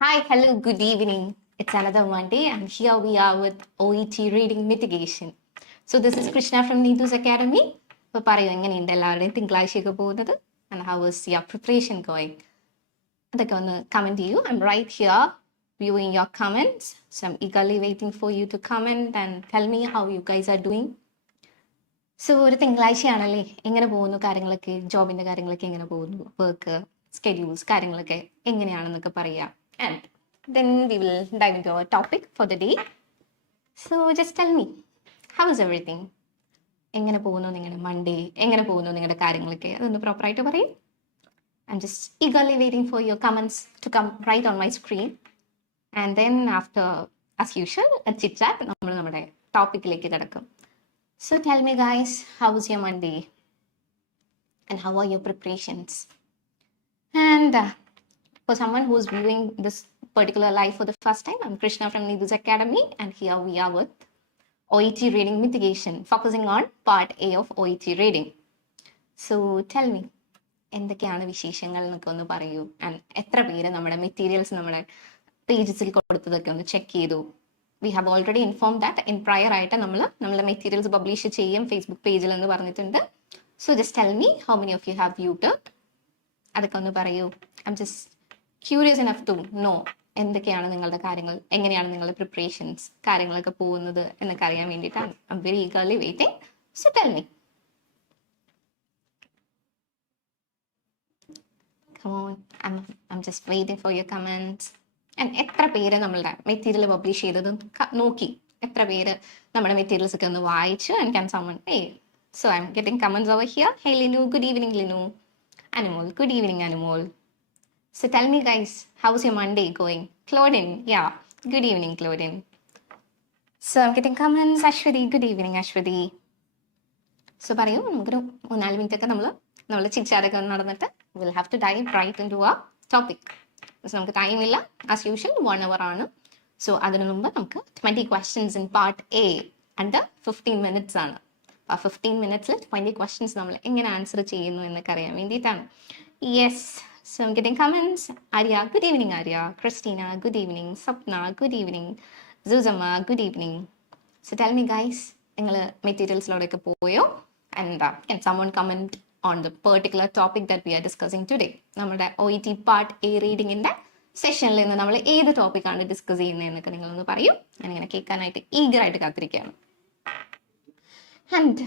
Hi, hello, good evening. It's another Monday, and here we are with OET Reading Mitigation. So this is Krishna from 𝐻𝐿𝐧 Academy. അപ്പോൾ പറയൂ എങ്ങനെയുണ്ട് എല്ലാവരുടെയും തിങ്കളാഴ്ചയൊക്കെ പോകുന്നത് and how is your preparation going? അതൊക്കെ ഒന്ന് comment ചെയ്യൂ. I'm right here viewing your comments. So I'm eagerly waiting for you to comment and tell me how you guys are doing. So ഒരു തിങ്കളാഴ്ചയാണല്ലേ, എങ്ങനെ പോകുന്നു കാര്യങ്ങളൊക്കെ, ജോബിൻ്റെ കാര്യങ്ങളൊക്കെ എങ്ങനെ പോകുന്നു, വർക്ക് സ്കെഡ്യൂൾസ് കാര്യങ്ങളൊക്കെ എങ്ങനെയാണെന്നൊക്കെ പറയുക. And then we will dive into our topic for the day. So just tell me, how is everything? എങ്ങനെ പോകുന്നു നിങ്ങളുടെ മൺഡേ, എങ്ങനെ പോകുന്നു നിങ്ങളുടെ കാര്യങ്ങളൊക്കെ, അതൊന്ന് പ്രോപ്പറായിട്ട് പറയും. I'm just eagerly waiting for your comments to come right on my screen. And then after, as usual, a chit chat, നമ്മൾ നമ്മുടെ ടോപ്പിക്കിലേക്ക് കിടക്കും. So tell me guys, how was your Monday? And how are your preparations? And for someone who is viewing this particular live for the first time, I'm Krishna from 𝐻𝐿𝐧 Academy, and here we are with OET Reading Mitigation, focusing on Part A of OET Reading. So tell me, എന്തൊക്കെയാണ് വിശേഷങ്ങൾ എന്നൊക്കെ ഒന്ന് പറയൂ. ആൻഡ് എത്ര പേര് നമ്മുടെ മെറ്റീരിയൽസ് നമ്മുടെ പേജസിൽ കൊടുത്തതൊക്കെ ഒന്ന് ചെക്ക് ചെയ്തു. We have already inform that in prior ആയിട്ട് നമ്മളെ മെറ്റീരിയൽസ് പബ്ലിഷ് ചെയ്യും ഫേസ്ബുക്ക് പേജിൽ എന്ന് പറഞ്ഞിട്ടുണ്ട്. So just tell me how many of you have viewed, അതൊക്കെ ഒന്ന് പറയൂ. I'm just curious enough to know എന്തൊക്കെയാണ് നിങ്ങളുടെ കാര്യങ്ങൾ, എങ്ങനെയാണ് നിങ്ങളുടെ പ്രിപ്പറേഷൻസ് കാര്യങ്ങളൊക്കെ പോകുന്നത് എന്നൊക്കെ അറിയാൻ വേണ്ടിയിട്ടാണ്. I am very eagerly waiting. So tell me. Come on, I'm just waiting for your comments. And എത്ര പേര് നമ്മളുടെ മെറ്റീരിയൽ പബ്ലിഷ് ചെയ്തത് നോക്കി, എത്ര പേര് നമ്മുടെ മെറ്റീരിയൽസ് ഒക്കെ ഒന്ന് വായിച്ചു. And can summon so I'm getting comments over here. Hey Linu, good evening Linu. Anumol, good evening Anumol. So tell me guys, how's your Monday going? Claudine, yeah, good evening Claudine. So I'm getting comments. Ashwati, good evening Ashwati. So പറയൂ, നമുക്കൊരു 3-4 മിനിറ്റ് ഒക്കെ നമ്മൾ ചിറ്റാരൊക്കെ നടന്നിട്ട് will have to dive right into ആ topic. So നമുക്ക് time ഇല്ല, as usual 1 hour ആണ്. സോ അതിനു മുമ്പ് നമുക്ക് 20 questions in part A under 15 minutes ആണ്. ആ 15 minutes 20 questions നമ്മൾ എങ്ങനെ ആൻസർ ചെയ്യുന്നു എന്നൊക്കെ അറിയാൻ വേണ്ടിയിട്ടാണ്. Yes. So I'm getting comments. Arya, good evening Arya. Christina, good evening. Sapna, good evening. Zuzama, good evening. So tell me guys, നിങ്ങൾ മെറ്റീരിയൽസിലൂടെയൊക്കെ പോയോ? And can someone comment on the particular topic that we are discussing today? നമ്മുടെ OET Part A റീഡിങ്ങിൻ്റെ സെഷനിൽ നിന്ന് നമ്മൾ ഏത് ടോപ്പിക്കാണ് ഡിസ്കസ് ചെയ്യുന്നതെന്നൊക്കെ നിങ്ങളൊന്ന് പറയൂ. ഞാനിങ്ങനെ കേൾക്കാനായിട്ട് ഈഗറായിട്ട് കാത്തിരിക്കുകയാണ്. ആൻഡ്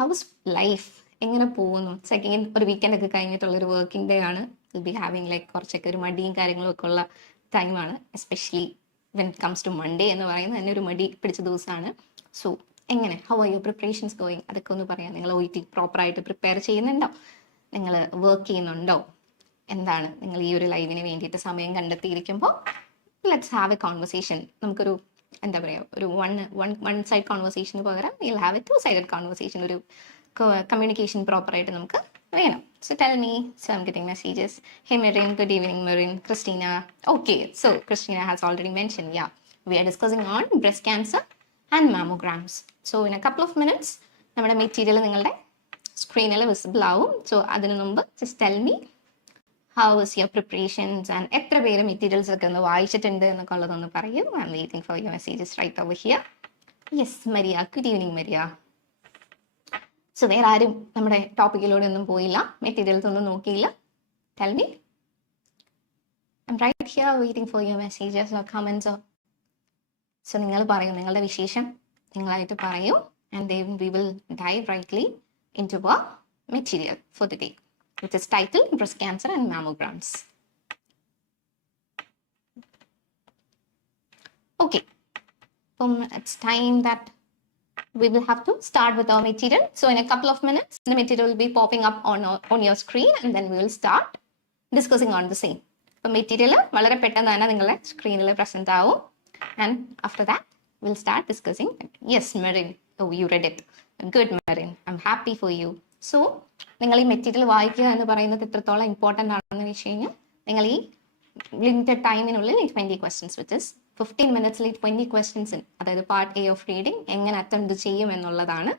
ഹൗസ് ലൈഫ്, എങ്ങനെ പോകുന്നു? സെക്കൻഡ് ഒരു വീക്കെൻഡ് ഒക്കെ കഴിഞ്ഞിട്ടുള്ളൊരു വർക്കിംഗ് ഡേ ആണ്. വിൽ ബി ഹാവിങ് ലൈക്ക് കുറച്ചൊക്കെ ഒരു മടിയും കാര്യങ്ങളും ഒക്കെ ഉള്ള ടൈമാണ്. Especially when it comes to Monday എന്ന് പറയുന്നത് തന്നെ ഒരു മടി പിടിച്ച ദിവസമാണ്. സോ എങ്ങനെ, how are your preparations going, അതൊക്കെ ഒന്ന് പറയാം. നിങ്ങൾ OET പ്രോപ്പറായിട്ട് പ്രിപ്പയർ ചെയ്യുന്നുണ്ടോ? നിങ്ങൾ വർക്ക് ചെയ്യുന്നുണ്ടോ? എന്താണ് നിങ്ങൾ ഈ ഒരു ലൈവിന് വേണ്ടിയിട്ട് സമയം കണ്ടെത്തിയിരിക്കുമ്പോൾ ലെറ്റ്സ് ഹാവ് എ കോൺവെർസേഷൻ. നമുക്കൊരു എന്താ പറയുക, ഒരു വൺ സൈഡ് കോൺവെർസേഷന് പകരം will have A 2-sided conversation. ഒരു കമ്മ്യൂണിക്കേഷൻ പ്രോപ്പറായിട്ട് നമുക്ക് വേണം. So tell me. So I'm getting messages. Hey Marin, good evening Marin. Christina, okay, so Christina has already mentioned, yeah, we are discussing on breast cancer and mammograms. So in a couple of minutes നമ്മുടെ material നിങ്ങളുടെ സ്ക്രീനിൽ visible ആവും. So അതിനു മുമ്പ് just tell me how is your preparations and എത്ര പേര് materials ഒക്കെ ഒന്ന് വായിച്ചിട്ടുണ്ട് എന്നൊക്കെ ഉള്ളതൊന്ന് പറയൂ. I'm waiting for your messages right over here. Yes Maria, good evening Maria. So വേറെ ആരും നമ്മുടെ ടോപ്പിക്കിലൂടെ ഒന്നും പോയില്ല, മെറ്റീരിയൽസ് ഒന്നും നോക്കിയില്ല? Tell me. I'm right here waiting for your messages or comments. So നിങ്ങൾ പറയൂ, നിങ്ങളുടെ വിശേഷം നിങ്ങളായിട്ട് പറയൂ. And then we will dive rightly into our material for the day, which is titled Breast Cancer and Mammograms. Okay, it's time that we will have to start with our material. So in a couple of minutes, the material will be popping up on your screen, and then we will start discussing on the same. അപ്പോൾ മെറ്റീരിയൽ വളരെ പെട്ടെന്ന് തന്നെ നിങ്ങളുടെ സ്ക്രീനിൽ പ്രസന്റ് ആവും. And after that, we'll start discussing. Yes, Marin. Oh, you read it. Good, Marin. I'm happy for you. So, നിങ്ങൾ ഈ മെറ്റീരിയൽ വായിക്കുക എന്ന് പറയുന്നത് എത്രത്തോളം ഇമ്പോർട്ടൻ്റ് ആണെന്ന് വെച്ച് കഴിഞ്ഞാൽ, നിങ്ങൾ ഈ ലിമിറ്റഡ് ടൈമിനുള്ളിൽ ഈ 20 questions, which is 15 minutes 20 questions, അതായത് പാർട്ട് എ ഓഫ് റീഡിംഗ് എങ്ങനെ അറ്റംപ്റ്റ് ചെയ്യും എന്നുള്ളതാണ്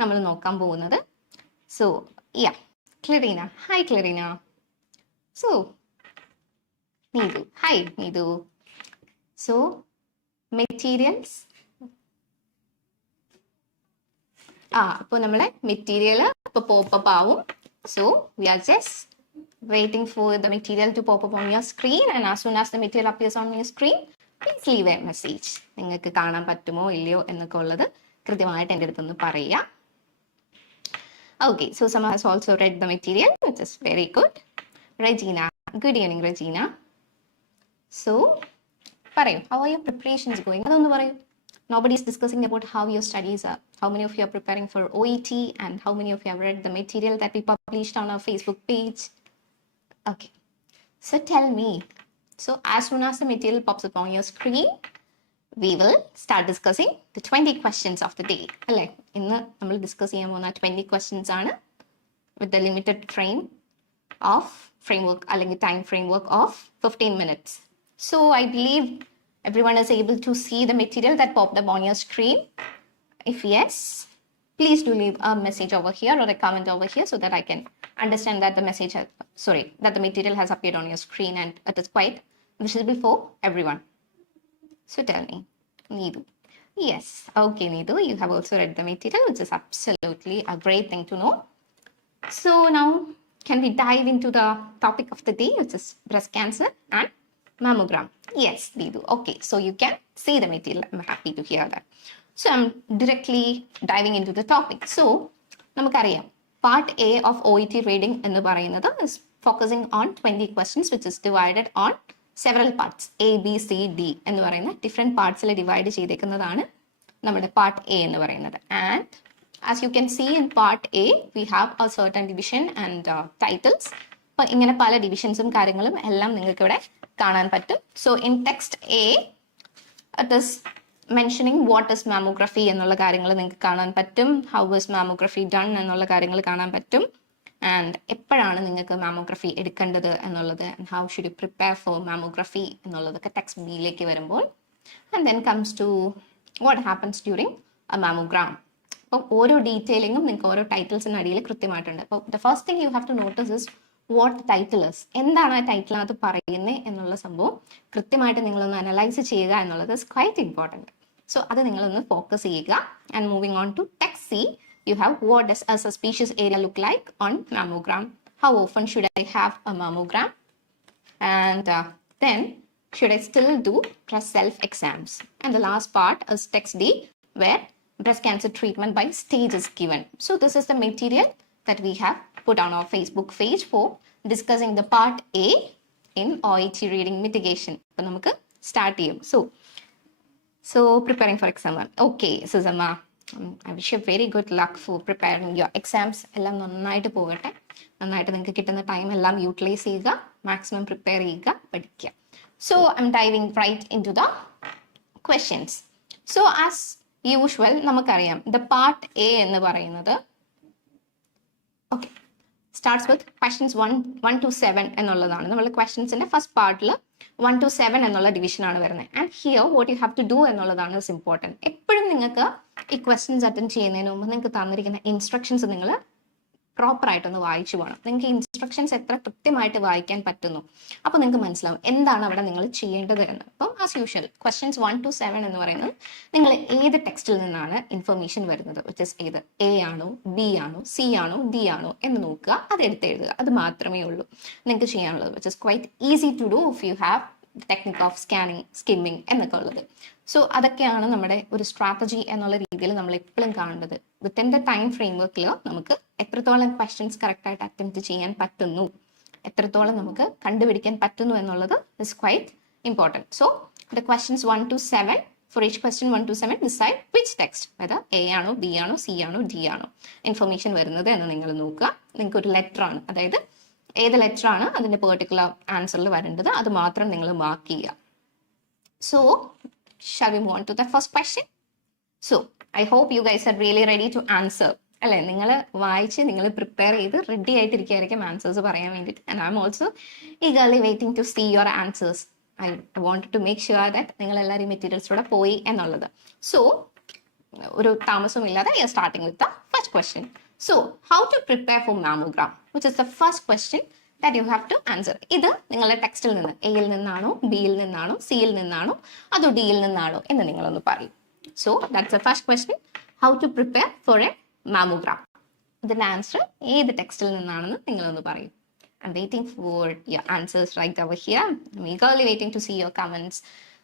നമ്മൾ നോക്കാൻ പോകുന്നത്. So ya, Clarina, hi Clarina. So Needu. Hi, Needu. So, materials. അപ്പോൾ നമ്മളെ മെറ്റീരിയൽ ഇപ്പോൾ പോപ്പപ്പ് ആവും. So, we are just waiting for the material to pop up on your screen, and as soon as the material appears on your screen, please leave a message. നിങ്ങൾക്ക് കാണാൻ പറ്റുമോ ഇല്ലയോ എന്നൊക്കെ ഉള്ളത് കൃത്യമായിട്ട് എൻ്റെ അടുത്തൊന്ന് പറയുക. Okay, so Sama has also read the material, which is very good. Regina, good evening, Regina. So, പറയൂ, how are your preparations going? അതൊന്ന് പറയൂ. Nobody is discussing about how your studies are. How many of you are preparing for OET, and how many of you have read the material that we published on our Facebook page? Okay, so tell me. So as soon as the material pops up on your screen, we will start discussing the 20 questions of the day. അല്ലേ, ഇന്ന് നമ്മൾ ഡിസ്കസ് ചെയ്യാൻ പോകുന്ന 20 questions ആണ്, with the limited framework അല്ലെങ്കിൽ time framework of 15 minutes. So I believe everyone is able to see the material that popped up on your screen. If yes, please do leave a message over here or a comment over here so that I can understand that the that the material has appeared on your screen and it is quite visible for everyone. So tell me, Needu. Yes, okay, Needu, you have also read the material, which is absolutely a great thing to know. So now, can we dive into the topic of the day, which is breast cancer and mammogram? Yes, Needu. Okay, so you can see the material. I'm happy to hear that. So I'm directly diving into the topic. So, നമുക്കറിയാം, part A of OET reading എന്ന് പറയുന്നത് is focusing on 20 questions, which is divided on several parts. A, B, C, D എന്ന് പറയുന്ന different parts divide ചെയ്തേക്കുന്നതാണ് നമ്മുടെ part A എന്ന് പറയുന്നത്. And as you can see in part A, we have a certain division and titles. അപ്പോൾ ഇങ്ങനെ പല ഡിവിഷൻസും കാര്യങ്ങളും എല്ലാം നിങ്ങൾക്ക് ഇവിടെ കാണാൻ പറ്റും. So in text A, it is mentioning what is mammography എന്നുള്ള കാര്യങ്ങൾ നിങ്ങൾക്ക് കാണാൻ പറ്റും. How is mammography done എന്നുള്ള കാര്യങ്ങൾ കാണാൻ പറ്റും. And എപ്പോഴാണ് നിങ്ങൾക്ക് mammography എടുക്കേണ്ടത് എന്നുള്ളത്, and how should you prepare for mammography എന്നുള്ളതൊക്കെ text Bയിലേക്ക് വരുമ്പോൾ. And then comes to what happens during a mammogram. അപ്പോൾ ഓരോ ഡീറ്റെയിലിങ്ങും നിങ്ങൾക്ക് ഓരോ ടൈറ്റിൽസിന് അടിയിൽ കൃത്യമായിട്ടുണ്ട്. അപ്പോൾ the first thing you have to notice is what the title is. എന്താണ് ആ ടൈറ്റിലകത്ത് പറയുന്നത് എന്നുള്ള സംഭവം കൃത്യമായിട്ട് നിങ്ങളൊന്ന് അനലൈസ് ചെയ്യുക എന്നുള്ളത് is quite important. So അത് നിങ്ങളൊന്ന് ഫോക്കസ് ചെയ്യുക. And moving on to text C, you have what does a suspicious area look like on mammogram? How often should I have a mammogram? And then should I still do breast self exams? And the last part is text D, where breast cancer treatment by stage is given. So this is the material that we have put on our Facebook page for discussing the part A in OET Reading Mitigation. അപ്പോൾ നമുക്ക് start ചെയ്യും. So preparing for exam 1. Okay, Susanna, I wish you very good luck for preparing your exams. എല്ലാം നന്നായിട്ട് പോകട്ടെ. നന്നായിട്ട് നിങ്ങൾക്ക് കിട്ടുന്ന ടൈം എല്ലാം യൂട്ടിലൈസ് ചെയ്യുക, മാക്സിമം പ്രിപ്പയർ ചെയ്യുക, പഠിക്കുക. So I'm diving right into the questions. So as usual, നമുക്കറിയാം the part A എന്ന് പറയുന്നത് starts with questions 1 to 7 എന്നുള്ളതാണ്. നമ്മൾ ക്വസ്റ്റ്യൻസിന്റെ ഫസ്റ്റ് പാർട്ടിൽ 1 to 7 എന്നുള്ള ഡിവിഷൻ ആണ് വരുന്നത്. And here what you have to do എന്നുള്ളതാണ് ഇസ് ഇമ്പോർട്ടൻറ്റ്. എപ്പോഴും നിങ്ങൾക്ക് ഈ ക്വസ്റ്റ്യൻസ് അറ്റൻഡ് ചെയ്യുന്നതിന് മുമ്പ് നിങ്ങൾക്ക് തന്നിരിക്കുന്ന ഇൻസ്ട്രക്ഷൻസ് നിങ്ങൾ പ്രോപ്പറായിട്ടൊന്ന് വായിച്ചു പോകണം. നിങ്ങൾക്ക് ഇൻസ്ട്രക്ഷൻസ് എത്ര കൃത്യമായിട്ട് വായിക്കാൻ പറ്റുന്നു അപ്പോൾ നിങ്ങൾക്ക് മനസ്സിലാവും എന്താണ് അവിടെ നിങ്ങൾ ചെയ്യേണ്ടത് എന്ന്. അപ്പം ആസ് യൂഷ്വൽ ക്വസ്റ്റ്യൻസ് 1 to 7 എന്ന് പറയുന്നത് നിങ്ങൾ ഏത് ടെക്സ്റ്റിൽ നിന്നാണ് ഇൻഫർമേഷൻ വരുന്നത്, വിച്ച് ഇസ് ഏത് എ ആണോ, ബി ആണോ, സി ആണോ, ഡി ആണോ എന്ന് നോക്കുക, അത് എടുത്തെഴുതുക. അത് മാത്രമേ ഉള്ളൂ നിങ്ങൾക്ക് ചെയ്യാനുള്ളത്, which is quite easy to do if you have technique of scanning, skimming എന്നൊക്കെ ഉള്ളത്. സോ അതൊക്കെയാണ് നമ്മുടെ ഒരു സ്ട്രാറ്റജി എന്നുള്ള രീതിയിൽ നമ്മൾ എപ്പോഴും കാണേണ്ടത്. വിത്തിൻ ദ ടൈം ഫ്രെയിംവർക്കിൽ നമുക്ക് എത്രത്തോളം ക്വസ്റ്റ്യൻസ് കറക്റ്റായിട്ട് അറ്റംപ്റ്റ് ചെയ്യാൻ പറ്റുന്നു, എത്രത്തോളം നമുക്ക് കണ്ടുപിടിക്കാൻ പറ്റുന്നു എന്നുള്ളത് is quite important. So the questions 1 to 7, for each question 1 to 7 decide which text, whether A ആണോ, B ആണോ, C ആണോ, D ആണോ ഇൻഫർമേഷൻ വരുന്നത് എന്ന് നിങ്ങൾ നോക്കുക. നിങ്ങൾക്ക് ഒരു ലെറ്റർ ആണ്, അതായത് ഏത് ലെറ്റർ ആണ് അതിൻ്റെ പെർട്ടിക്കുലർ ആൻസറിൽ വരേണ്ടത് അത് മാത്രം നിങ്ങൾ മാർക്ക് ചെയ്യുക. So shall we move on to the first question? So I hope you guys are really ready to answer. അല്ലേ, നിങ്ങൾ വായിച്ച് നിങ്ങൾ പ്രിപ്പയർ ചെയ്ത് റെഡി ആയിട്ടിരിക്കുകയായിരിക്കും ആൻസേഴ്സ് പറയാൻ വേണ്ടിയിട്ട്. And I'm also eagerly waiting to see your answers. I want to make sure that നിങ്ങൾ എല്ലാവരും മെറ്റീരിയൽസിലൂടെ പോയി എന്നുള്ളത്. സോ ഒരു താമസവും ഇല്ലാതെ you are starting with the first question. So how to prepare for mammogram, which is the first question that you have to answer. ഇത് നിങ്ങളുടെ ടെക്സ്റ്റിൽ നിന്ന് എയിൽ നിന്നാണോ ബിയിൽ നിന്നാണോ സിയിൽ നിന്നാണോ അതോ ഡിയിൽ നിന്നാണോ എന്ന് നിങ്ങളൊന്ന് പറയും. So that's the first question. How to prepare for a mammogram? ഇതിന്റെ ആൻസർ ഏത് ടെക്സ്റ്റിൽ നിന്നാണെന്ന് നിങ്ങളൊന്ന് പറയും. I'm waiting for your answers right over here. I'm eagerly waiting to see your comments.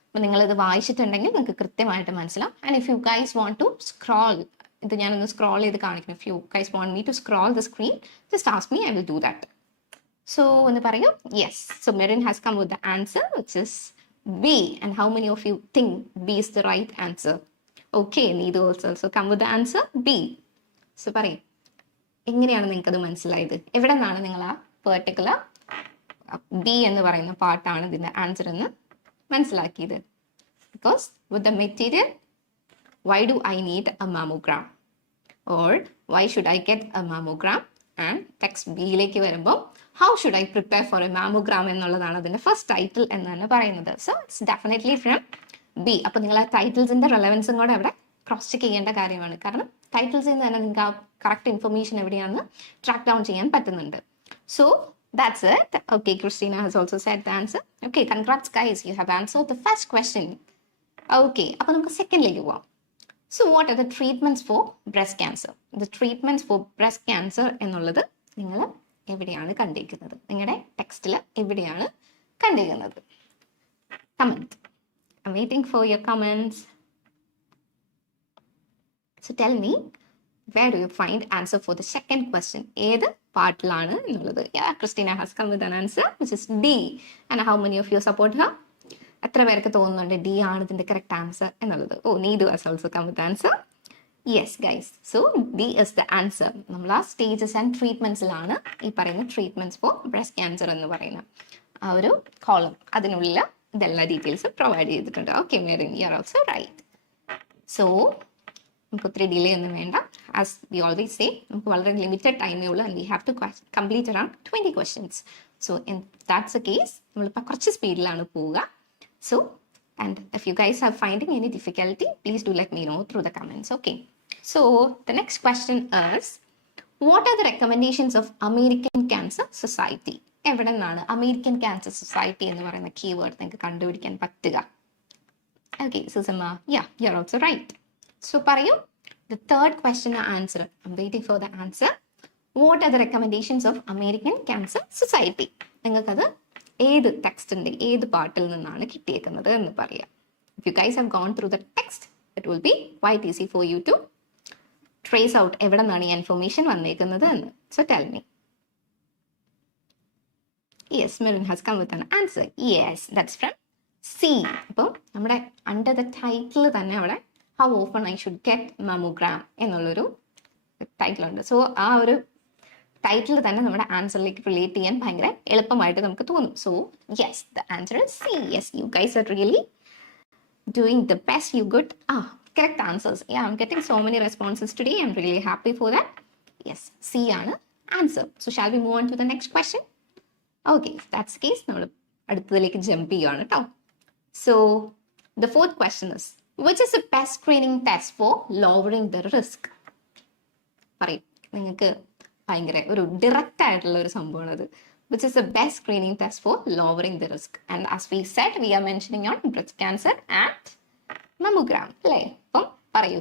അപ്പോൾ നിങ്ങളിത് വായിച്ചിട്ടുണ്ടെങ്കിൽ നിങ്ങൾക്ക് കൃത്യമായിട്ട് മനസ്സിലാവും. And if you guys want to scroll, ഇത് ഞാനൊന്ന് സ്ക്രോൾ ചെയ്ത് കാണിക്കണം. If you guys want me to scroll the screen, just ask me, I will do that. So ഒന്ന് പറയൂ. Yes. So Merin has come with the answer, which is B. And how many of you think B is the right answer? Okay, Needu also come with the answer B. So പറയൂ, എങ്ങനെയാണ് നിങ്ങൾക്കത് മനസ്സിലായത്? എവിടെ നിന്നാണ് നിങ്ങൾ ആ particular B എന്ന് പറയുന്ന പാർട്ടാണ് ഇതിൻ്റെ ആൻസർ എന്ന് മനസ്സിലാക്കിയത്? Because with the material, why do I need a mammogram? Or why should I get a mammogram? And text ബിയിലേക്ക് വരുമ്പോൾ how should I prepare for a mammogram എന്നുള്ളതാണ് അതിൻ്റെ ഫസ്റ്റ് ടൈറ്റിൽ എന്ന് തന്നെ പറയുന്നത്. So it's definitely from B. അപ്പോൾ നിങ്ങൾ ആ ടൈറ്റിൽസിൻ്റെ റെലവൻസും കൂടെ അവിടെ ക്രോസ് ചെക്ക് ചെയ്യേണ്ട കാര്യമാണ്. കാരണം ടൈറ്റിൽസിൽ നിന്ന് തന്നെ നിങ്ങൾക്ക് ആ കറക്റ്റ് ഇൻഫർമേഷൻ എവിടെയാണെന്ന് ട്രാക്ക് ഡൗൺ ചെയ്യാൻ പറ്റുന്നുണ്ട്. So that's it. Okay, Christina has also said the answer. Okay, congrats guys, you have answered the first question. Okay, അപ്പോൾ നമുക്ക് സെക്കൻഡിലേക്ക് പോവാം. So what are the treatments for breast cancer? The treatments for breast cancer എന്നുള്ളത് നിങ്ങൾ എവിടെയാണ് കണ്ടിരിക്കുന്നത്? നിങ്ങളുടെ ടെക്സ്റ്റിൽ എവിടെയാണ് കണ്ടിരിക്കുന്നത്? Comment. I'm waiting for your comments. So tell me, where do you find answer for the second question? ഏത് പാർട്ടിലാണ് എന്നുള്ളത്? Yeah, Christina has come with an answer, which is D. And how many of you support her? എത്ര പേർക്ക് തോന്നുന്നുണ്ട് ഡി ആണ് ഇതിൻ്റെ correct answer എന്നുള്ളത്? ഓ, Neethu has also come with the answer. Yes, guys. So D is the answer. നമ്മൾ ആ stages and ട്രീറ്റ്മെൻറ്റ്സിലാണ് ഈ പറയുന്ന ട്രീറ്റ്മെൻറ്റ്സ് ഫോർ ബ്രസ്റ്റ് ക്യാൻസർ എന്ന് പറയുന്ന ആ ഒരു കോളം, അതിനുള്ളിൽ ഇതെല്ലാ ഡീറ്റെയിൽസ് പ്രൊവൈഡ് ചെയ്തിട്ടുണ്ട്. Okay Merin, you are also right. So നമുക്ക് ഒത്തിരി ഡിലേ ഒന്നും വേണ്ട. ആസ് വി ഓൾവേസ് സേ, നമുക്ക് വളരെ ലിമിറ്റഡ് ടൈമേ ഉള്ളൂ. And we have to complete around 20 questions. So in that's a case നമ്മളിപ്പോൾ കുറച്ച് സ്പീഡിലാണ് പോവുക. So, and if you guys are finding any difficulty, please do let me know through the comments. Okay. So, the next question is, what are the recommendations of American Cancer Society? എവിടെ നിന്നാണ് American cancer society എന്ന് പറയുന്ന കീവേഡ് നിങ്ങൾക്ക് കണ്ടുപിടിക്കാൻ പറ്റുക? Okay, Susamma, yeah, you're also right. So, പറയൂ, the third question answer. I'm waiting for the answer. What are the recommendations of American Cancer Society? നിങ്ങൾക്കത് ഏത് ടെക്സ്റ്റിൻ്റെ ഏത് പാർട്ടിൽ നിന്നാണ് കിട്ടിയേക്കുന്നത് എന്ന് പറയാം. If you guys have gone through the text, it will be quite easy for you to trace out എവിടെ നിന്നാണ് ഈ ഇൻഫർമേഷൻ വന്നേക്കുന്നത് എന്ന്. So tell me. Yes, Merin has come with an answer. Yes, that's from C. അപ്പോൾ നമ്മുടെ under the title തന്നെ അവിടെ how often I should get mammogram എന്നുള്ളൊരു ടൈറ്റിലുണ്ട്. സോ ആ ഒരു ടൈറ്റിൽ തന്നെ നമ്മുടെ ആൻസറിലേക്ക് റിലേറ്റ് ചെയ്യാൻ ഭയങ്കര എളുപ്പമായിട്ട് നമുക്ക് തോന്നും. So yes, the answer is C. Yes, you guys are really doing the best. You good correct answers. Yeah, I'm getting so many responses today. I'm really happy for that. Yes, C ആണ് answer. So shall we move on to the next question? Okay, if that's the case, നമ്മൾ അടുത്തതിലേക്ക് ജമ്പ് ചെയ്യുകയാണ് കേട്ടോ. So the fourth question is, which is the best screening test for lowering the risk? പറയും, നിങ്ങൾക്ക് ഭയങ്കര ഒരു ഡിറക്റ്റ് ആയിട്ടുള്ള ഒരു സംഭവമാണ് അത്. Which is the best screening test for lowering the risk. And as we said, we are mentioning on breast cancer and mammogram അല്ലേ? അപ്പം പറയൂ,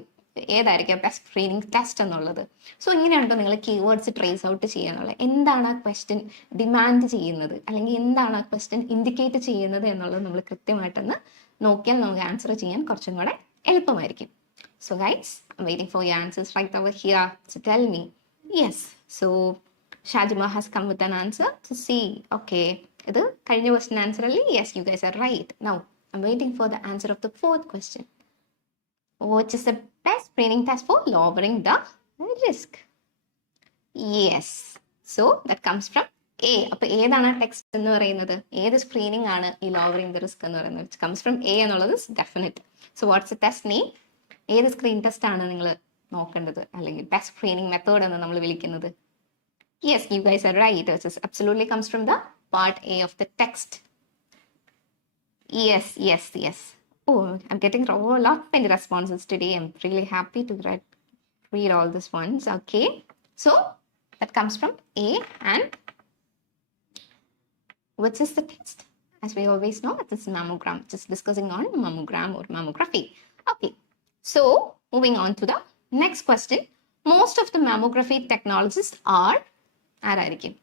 ഏതായിരിക്കും ബെസ്റ്റ് സ്ക്രീനിങ് ടെസ്റ്റ് എന്നുള്ളത്? സോ ഇങ്ങനെയുണ്ടോ നിങ്ങൾ കീവേഡ്സ് ട്രേസ് ഔട്ട് ചെയ്യാനുള്ളത്? എന്താണ് ആ ക്വസ്റ്റ്യൻ ഡിമാൻഡ് ചെയ്യുന്നത്, അല്ലെങ്കിൽ എന്താണ് ആ ക്വസ്റ്റ്യൻ ഇൻഡിക്കേറ്റ് ചെയ്യുന്നത് എന്നുള്ളത് നമ്മൾ കൃത്യമായിട്ടൊന്ന് നോക്കിയാൽ നമുക്ക് ആൻസർ ചെയ്യാൻ കുറച്ചും കൂടെ എളുപ്പമായിരിക്കും. So guys, I'm waiting for your answers right over here. So tell me. Yes, so Shajima has come with an answer to see. Okay, ഇത് കഴിഞ്ഞ question answer അല്ലേ? Yes, you guys are right. Now, I'm waiting for the answer of the fourth question. Which is the best screening test for lowering the risk? Yes, so that comes from A. അപ്പോൾ ഏതാണ് ടെക്സ്റ്റ് എന്ന് പറയുന്നത്? ഏത് സ്ക്രീനിങ് ആണ് ഈ lowering the risk എന്ന് പറയുന്നത്? Which comes from A എന്നുള്ളത് definite. So what's the test name? ഏത് സ്ക്രീൻ ടെസ്റ്റ് ആണ് നിങ്ങൾ നോക്കേണ്ടത്, അല്ലെങ്കിൽ ബെസ്റ്റ് സ്ക്രീനിങ് മെത്തേഡ് എന്ന് നമ്മൾ വിളിക്കുന്നത്? Yes, you guys are right. It absolutely comes from the part A of the text. Yes yes yes. Oh, I'm getting lot many responses today. I'm really happy to read all these ones. Okay, so that comes from A and which is the test? As we always know, it is mammogram, just discussing on mammogram or mammography. Okay, so moving on to the next question. Most of the mammography technologists are ആരായിരിക്കും?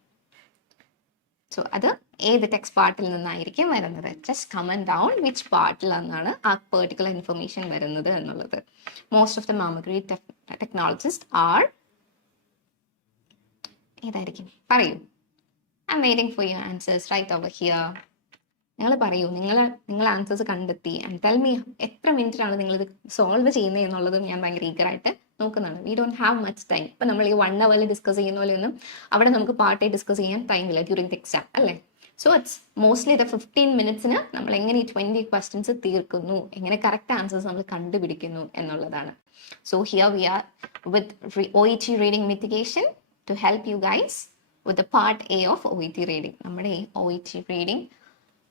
സോ അത് ഏത് ടെക്സ്റ്റ് പാർട്ടിൽ നിന്നായിരിക്കും വരുന്നത്? Just comment down which പാർട്ടിൽ നിന്നാണ് ആ particular information വരുന്നത് എന്നുള്ളത്. Most of the mammography technologist are ഏതായിരിക്കും? പറയൂ. I'm waiting for your answers right over here. നിങ്ങൾ പറയൂ, നിങ്ങൾ ആൻസേഴ്സ് കണ്ടെത്തി ആൻഡ് ടെൽ മീ എത്ര മിനിറ്റിലാണ് നിങ്ങളിത് സോൾവ് ചെയ്യുന്നത് എന്നുള്ളതും ഞാൻ ഭയങ്കര ഈഗറായിട്ട് നോക്കുന്നതാണ്. We don't have much time. ഇപ്പം നമ്മൾ ഈ 1 hour ഡിസ്കസ് ചെയ്യുന്ന പോലെയൊന്നും അവിടെ നമുക്ക് പാർട്ടായി ഡിസ്കസ് ചെയ്യാൻ ടൈമില്ല ഡ്യൂറിങ് ദി എക്സാം അല്ലേ. സോ ഇറ്റ്സ് മോസ്റ്റ്ലി ദ 15 minutes നമ്മൾ എങ്ങനെ ഈ 20 questions തീർക്കുന്നു, എങ്ങനെ കറക്റ്റ് ആൻസേഴ്സ് നമ്മൾ കണ്ടുപിടിക്കുന്നു എന്നുള്ളതാണ്. So here we are with OET Reading Mitigation to help you guys with the part A of OET Reading. നമ്മുടെ ഈ OET Reading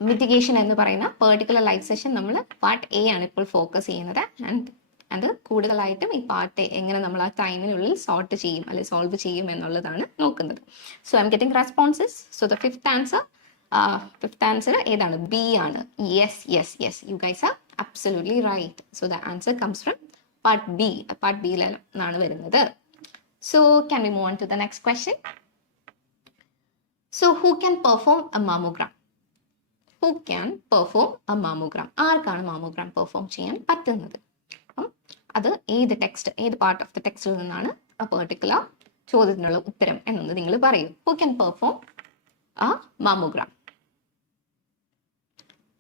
Mitigation എന്ന് പറയുന്ന പെർട്ടിക്കുലർ ലൈവ് സെഷൻ നമ്മൾ പാർട്ട് A ആണ് ഇപ്പോൾ ഫോക്കസ് ചെയ്യുന്നത്. ആൻഡ് അത് കൂടുതലായിട്ടും ഈ പാർട്ട് എങ്ങനെ നമ്മൾ ആ ടൈമിനുള്ളിൽ സോർട്ട് ചെയ്യും അല്ലെങ്കിൽ സോൾവ് ചെയ്യും എന്നുള്ളതാണ് നോക്കുന്നത്. So I'm getting responses. So the fifth answer ഏതാണ്? ബി ആണ്. Yes you guys are absolutely right. So the answer comes from part B. Part ബിയിലാണ് വരുന്നത്. So can we move on to the next question. So who can perform a mammogram? Who can perform a mammogram? ആർക്കാണ് mammogram perform ചെയ്യാൻ പറ്റുന്നത്? അത് ഏത് part of the ടെക്സ്റ്റിൽ നിന്നാണ് ആ പെർട്ടിക്കുലർ ചോദ്യത്തിനുള്ള ഉത്തരം എന്നൊന്ന് നിങ്ങൾ പറയൂ. Who can perform a mammogram?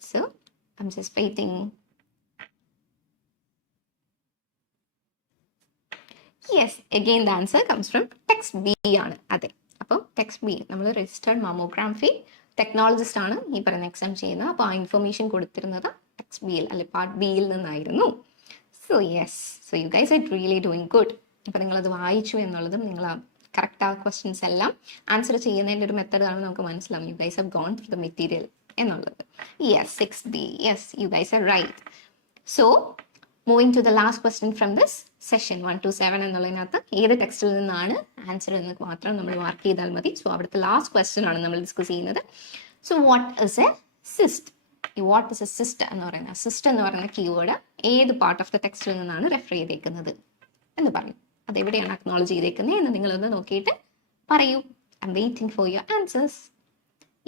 So I'm just waiting. Yes, again the answer comes from text B ആണ്. അതെ, അപ്പോൾ ടെക്സ്റ്റ് ബി നമ്മൾ രജിസ്റ്റേർഡ് മാമോഗ്രാഫി ടെക്നോളജിസ്റ്റ് ആണ് ഈ പറയുന്ന എക്സാം ചെയ്യുന്നത്. അപ്പോൾ ആ ഇൻഫർമേഷൻ കൊടുത്തിരുന്നത് ടെക്സ്റ്റ് ബിയിൽ അല്ലെ പാർട്ട് ബിയിൽ നിന്നായിരുന്നു. So yes, so you guys are really doing good. അപ്പോൾ നിങ്ങളത് വായിച്ചു എന്നുള്ളതും നിങ്ങൾ കറക്റ്റ് ആ ക്വസ്റ്റ്യൻസ് എല്ലാം ആൻസർ ചെയ്യുന്നതിൻ്റെ ഒരു മെത്തേഡ് ആണ് നമുക്ക് മനസ്സിലാവും. You guys have gone through the material എന്നുള്ളത്. Yes, 6B. Yes, you guys are right. So moving to the last question from this session 1 to 7 എന്നുള്ളതിനകത്ത് ഏത് ടെക്സ്റ്റിൽ നിന്നാണ് ആൻസർ എന്ന് മാത്രം നമ്മൾ മാർക്ക് ചെയ്താൽ മതി. സോ അവിടുത്തെ ലാസ്റ്റ് ക്വസ്റ്റ്യൻ ആണ് നമ്മൾ ഡിസ്കസ് ചെയ്യുന്നത്. So what is A cyst? ഈ വാട്ട് ഇസ് എ സിസ്റ്റ് എന്ന് പറയുന്നത്, സിസ്റ്റ് എന്ന് പറയുന്ന കീവേഡ് ഏത് പാർട്ട് ഓഫ് ദ ടെക്സ്റ്റിൽ നിന്നാണ് റെഫർ ചെയ്തേക്കുന്നത് എന്ന് പറയും. അതെവിടെയാണ് അക്നോളജ് ചെയ്തേക്കുന്നത് എന്ന് നിങ്ങളൊന്ന് നോക്കിയിട്ട് പറയൂ. I'm waiting for your answers.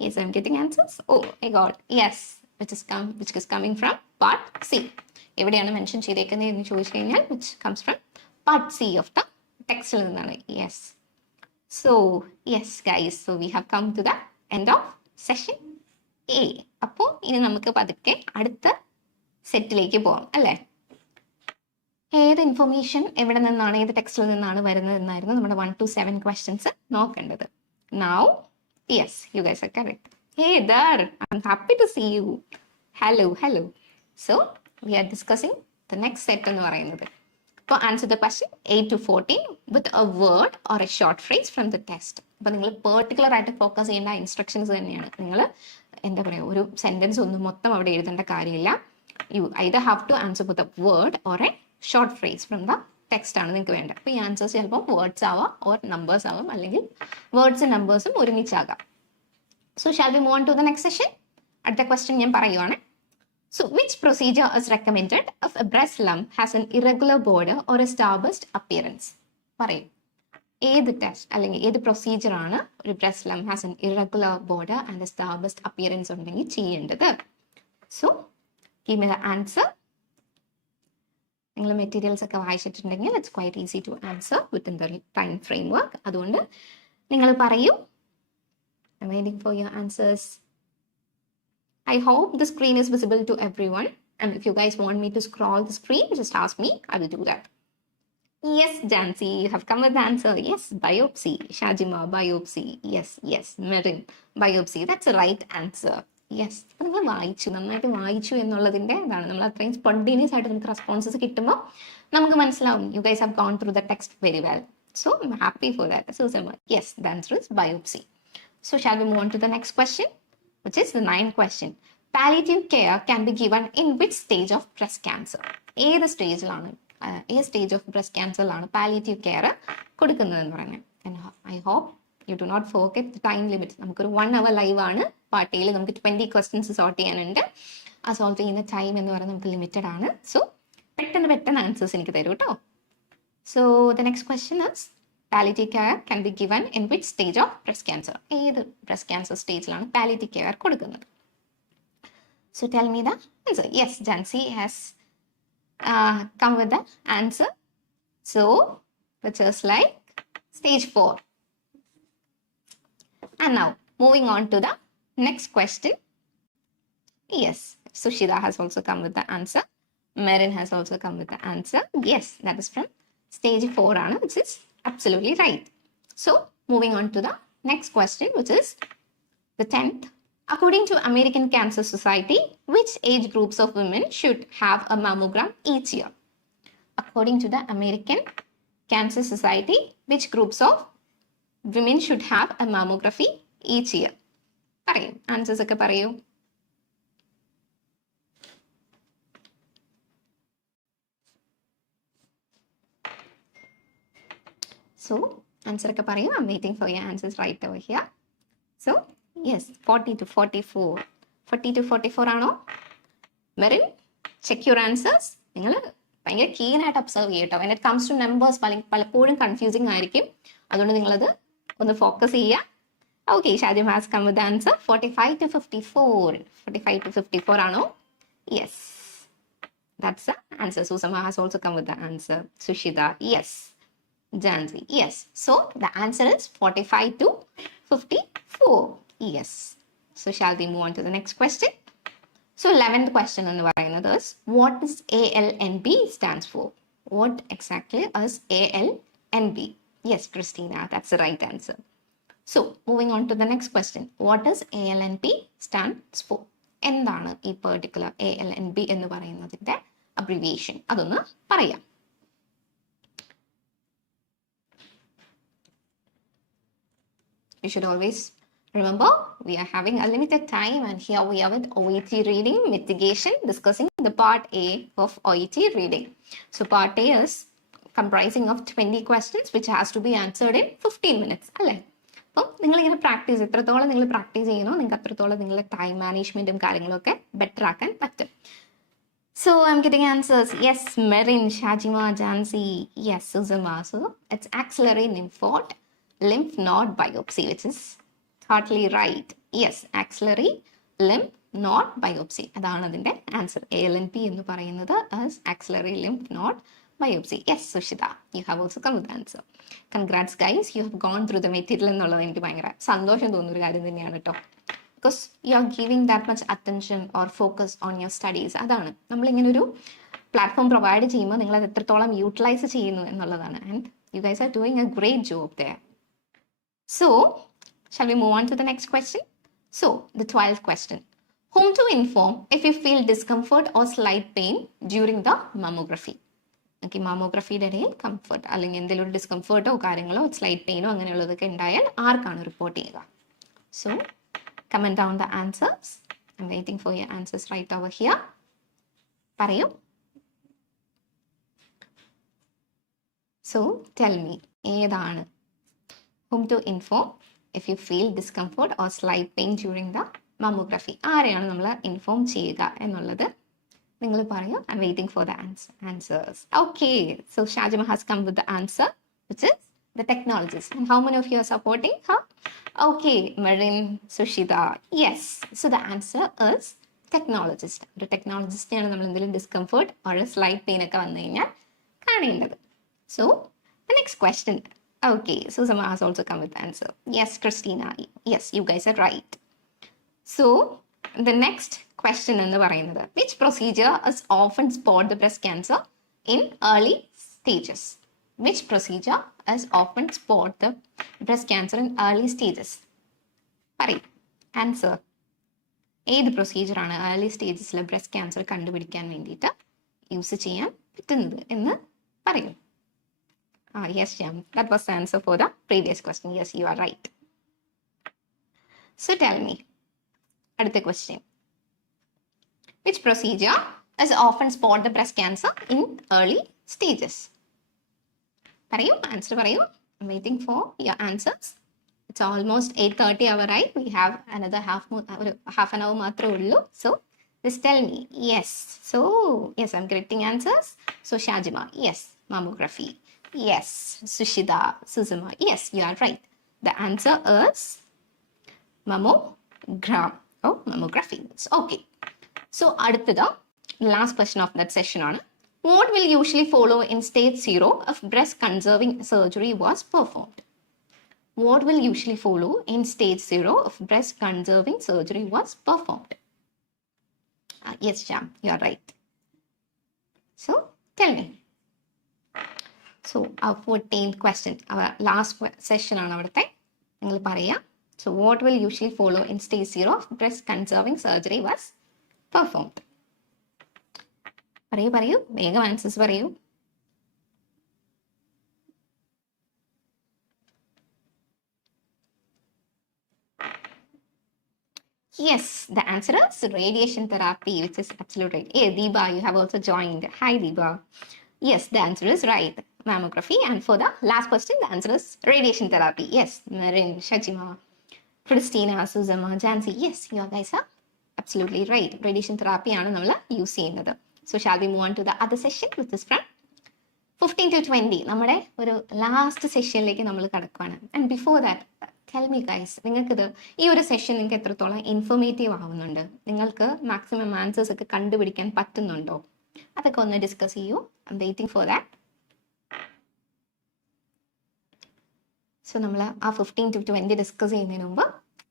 Yes, I'm getting answers. Oh my god, yes, which is coming from part C. എവിടെയാണ് മെൻഷൻ ചെയ്തേക്കുന്നത് എന്ന് ചോദിച്ചു കഴിഞ്ഞാൽ which comes from part C of the ടെക്സ്റ്റിൽ നിന്നാണ്. Yes, so yes guys, so we have come to the end of session a. അപ്പോൾ ഇനി നമുക്ക് പതുക്കെ അടുത്ത സെറ്റിലേക്ക് പോവാം അല്ലേ. ഏത് ഇൻഫർമേഷൻ എവിടെ നിന്നാണ് ഏത് ടെക്സ്റ്റിൽ നിന്നാണ് വരുന്നത് എന്നായിരുന്നു നമ്മുടെ 1 to 7 ക്വസ്റ്റ്യൻസ് നോക്കേണ്ടത്. Now yes, you guys are correct. Hey there, I am happy to see you. Hello. So we are discussing the next set എന്ന് പറയുന്നത്. അപ്പോൾ answer the question 8 to 14 with a word or a short phrase from the text. അപ്പോൾ നിങ്ങൾ പെർട്ടിക്കുലർ ആയിട്ട് ഫോക്കസ് ചെയ്യേണ്ട ഇൻസ്ട്രക്ഷൻസ് തന്നെയാണ്. നിങ്ങൾ എന്താ പറയുക, ഒരു സെൻറ്റൻസ് ഒന്നും മൊത്തം അവിടെ എഴുതേണ്ട കാര്യമില്ല. You either have to answer with a word or a short phrase from the text ആണ് നിങ്ങൾക്ക് വേണ്ടത്. അപ്പോൾ ഈ ആൻസേഴ്സ് ചിലപ്പോൾ വേർഡ്സ് ആവാം ഓർ നമ്പേഴ്സ് ആവാം, അല്ലെങ്കിൽ വേർഡ്സും നമ്പേഴ്സും ഒരുമിച്ചാകാം. So shall we move on to the next session. അടുത്ത ക്വസ്റ്റ്യൻ ഞാൻ പറയുവാണ്. So which procedure is recommended if a breast lump has an irregular border or a starburst appearance? പറയും, ഏത് ടെസ്റ്റ് അല്ലെങ്കിൽ ഏത് പ്രൊസീജിയർ ആണ് ഒരു breast lump has an irregular border and a starburst appearance ഉണ്ടെങ്കിൽ ചെയ്യേണ്ടത്? So give me the answer. നിങ്ങൾ materials ഒക്കെ വായിച്ചിട്ടുണ്ടെങ്കിൽ it's quite easy to answer within the time frame work. അതുകൊണ്ട് നിങ്ങൾ പറയൂ. I'm waiting for your answers. I hope the screen is visible to everyone, and if you guys want me to scroll the screen, just ask me, I will do that. Yes, Jancy, you have come with the answer. Yes, biopsy. Shajima, biopsy. Yes, Merin, biopsy. That's the right answer. Yes, നമ്മൾ നന്നായിട്ട് വായിച്ചു എന്നുള്ളതിൻ്റെ ഇതാണ്. നമ്മൾ അത്രയും സ്പോണ്ടേനിയസ് ആയിട്ട് നമുക്ക് റെസ്പോൺസസ് കിട്ടുമ്പോൾ നമുക്ക് മനസ്സിലാവും you guys have gone through the text very well. So I'm happy for that. So yes, the answer is biopsy. So shall we move on to the next question, which is the 9th question. Palliative care can be given in which stage of breast cancer? ഏത് stage of breast ക്യാൻസറിലാണ് palliative care കൊടുക്കുന്നതെന്ന് പറയുന്നത്? I hope you do not forget the time limit. നമുക്കൊരു 1 hour live ആണ്. പാർട്ടിയിൽ നമുക്ക് 20 questions sort ചെയ്യാനുണ്ട്. ആ സോൾവ് ചെയ്യുന്ന ടൈം എന്ന് പറയുന്നത് നമുക്ക് ലിമിറ്റഡ് ആണ്. സോ പെട്ടെന്ന് ആൻസേഴ്സ് എനിക്ക് തരൂ കേട്ടോ. So the next question is palliative care can be given in which stage of breast cancer? ഏത് ബ്രസ്റ്റ് ക്യാൻസർ സ്റ്റേജിലാണ് പാലിയേറ്റീവ് കെയർ കൊടുക്കുന്നത്? So tell me the answer. Yes, Jansi has come with the answer. So which is like stage 4. And now moving on to the next question. Yes, Sushida has also come with the answer. Marin has also come with the answer. Yes, that is from stage 4 ana, which is absolutely right. So moving on to the next question, which is the 10th. According to American Cancer Society, which age groups of women should have a mammogram each year? According to the American Cancer Society, which groups of women should have a mammography each year? Parayu, answers ഒക്കെ പറയൂ. So, answer ഒക്കെ പറയൂ. I'm waiting for your answers right over here. So, yes, 40 to 44. 40 to 44 ആണോ? Merin, check your answers. നിങ്ങൾ ഭയങ്കര keen ആയിട്ട് observe ചെയ്യട്ടോ. When it comes to numbers പലപ്പോഴും കൺഫ്യൂസിങ് ആയിരിക്കും. അതുകൊണ്ട് നിങ്ങളത് ഒന്ന് ഫോക്കസ് ചെയ്യുക. Okay, Shajim has come with answer 45 to 54. 45 to 54 ആണോ? Yes, that's the answer. Susama has also come with the answer. Sushita, yes. Jansi, yes. So the answer is 45 to 54. Yes. So shall we move on to the next question? So 11th question in the is, what does ALNB stands for? What exactly is ALNB? Yes, Christina, that's the right answer. So moving on to the next question. What does ALNB stands for? എന്താണ് ഈ particular ALNB എന്ന് പറയുന്നതിന്റെ അബ്രിവിയേഷൻ? അതൊന്ന് പറയാം. You should always remember we are having a limited time, and here we are with OET Reading Mitigation, discussing the part A of OET Reading. So part A is comprising of 20 questions which has to be answered in 15 minutes. അല്ലേ? അപ്പം നിങ്ങളിങ്ങനെ പ്രാക്ടീസ്, എത്രത്തോളം നിങ്ങൾ പ്രാക്ടീസ് ചെയ്യുന്നോ നിങ്ങൾക്ക് അത്രത്തോളം നിങ്ങളുടെ ടൈം മാനേജ്മെൻറ്റും കാര്യങ്ങളൊക്കെ ബെറ്റർ ആക്കാൻ പറ്റും. So I'm getting answers. Yes, Merin, Shajima, Jansi, yes, Suzama. So it's axillary lymph node biopsy, which is totally right. Yes, axillary lymph node biopsy. അതാണ് അതിന്റെ ആൻസർ. ALNP എന്ന് പറയുന്നത് is axillary lymph node biopsy. Yes, Sushita, you have also come with the answer. Congrats guys, you have gone through the material എന്നുള്ളത് എനിക്ക് ഭയങ്കര സന്തോഷം തോന്നുന്ന ഒരു കാര്യം തന്നെയാണ് കേട്ടോ. Because you are giving that much attention or focus on your studies. അതാണ് നമ്മളിങ്ങനെ ഒരു പ്ലാറ്റ്ഫോം പ്രൊവൈഡ് ചെയ്യുമ്പോൾ നിങ്ങൾ അത് എത്രത്തോളം യൂട്ടിലൈസ് ചെയ്യുന്നു എന്നുള്ളതാണ്. And you guys are doing a great job there. So, shall we move on to the next question? So, the 12th question. Whom to inform if you feel discomfort or slight pain during the mammography? Okay, mammographyയുടെ ഇടയിൽ കംഫർട്ട് അല്ലെങ്കിൽ എന്തെങ്കിലും ഒരു ഡിസ്കംഫർട്ടോ കാര്യങ്ങളോ സ്ലൈറ്റ് പെയിനോ അങ്ങനെയുള്ളതൊക്കെ ഉണ്ടായാൽ ആർക്കാണ് റിപ്പോർട്ട് ചെയ്യുക? So, comment down the answers. I'm waiting for your answers right over here. പറയൂ. So, tell me, ഏതാണ്? Whom to inform if you feel discomfort or slight pain during the mammography? ആരെയാണ് നമ്മൾ ഇൻഫോം ചെയ്യുക എന്നുള്ളത് നിങ്ങൾ പറയൂ. I'm waiting for the answers. Okay, so Shajima has come with the answer, which is the technologist. And how many of you are supporting her? Okay, Marin, Sushita, yes. So the answer is technologist. ഒരു ടെക്നോളജിസ്റ്റിനാണ് നമ്മൾ എന്തെങ്കിലും discomfort or slight pain ഒക്കെ വന്നു കഴിഞ്ഞാൽ കാണേണ്ടത്. So the next question. Okay, Susama has also come with the answer. Yes, Christina. Yes, you guys are right. So, the next question in the പറയുന്നത്, which procedure is often spot the breast cancer in early stages? Which procedure is often spot the breast cancer in early stages? പറയൂ. Answer. ഏത് procedure ആണ് ഏർലി സ്റ്റേജസിലെ breast cancer കണ്ടുപിടിക്കാൻ വേണ്ടിയിട്ട് യൂസ് ചെയ്യാൻ പറ്റുന്നത് എന്ന് പറയൂ. Yes, Jam. That was the answer for the previous question. Yes, you are right. So tell me, അടുത്ത question. Which procedure is often spot the breast cancer in early stages? പറയൂ, answer പറയൂ. I'm waiting for your answers. It's almost 8:30 hour, right? We have another half an hour മാത്രമേ ഉള്ളൂ. So just tell me. Yes. So yes, I'm getting answers. So Shajima, yes. Mammography. Yes. Sushida, Suzuma. Yes, you are right. The answer is mammogram. Oh, mammography. Okay. So അടുത്തത് last question of that session ആണ്. What will usually follow in stage 0 if breast conserving surgery was performed? What will usually follow in stage 0 if breast conserving surgery was performed? Yes, Sham, you are right. So, tell me. So, our 14th question, our last session on our time. So, what will usually follow in stage 0 if breast conserving surgery was performed? Parayu, mega answers parayu. Yes, the answer is radiation therapy, which is absolutely right. Hey, Deepa, you have also joined. Hi, Deepa. Yes, the answer is right. Mammography. And for the last question, the answer is radiation therapy. Yes, Marin, Shajima, Christina, Suzama, Jansi. Yes, you guys are absolutely right. Radiation therapy is used in another. So, shall we move on to the other session, which is from 15 to 20. നമ്മുടെ ഒരു ലാസ്റ്റ് സെഷനിലേക്ക് നമ്മൾ കടക്കുകയാണ്. And before that tell me guys, നിങ്ങൾക്കിത് ഈ ഒരു സെഷൻ നിങ്ങൾക്ക് എത്രത്തോളം ഇൻഫോർമേറ്റീവ് ആവുന്നുണ്ട്? നിങ്ങൾക്ക് മാക്സിമം ആൻസേഴ്സ് ഒക്കെ കണ്ടുപിടിക്കാൻ പറ്റുന്നുണ്ടോ? അതൊക്കെ ഒന്ന് ഡിസ്കസ് ചെയ്യൂ. I'm waiting for that. So നമ്മൾ ആ 15 to 20 ഡിസ്കസ് ചെയ്യുന്നതിന് മുമ്പ്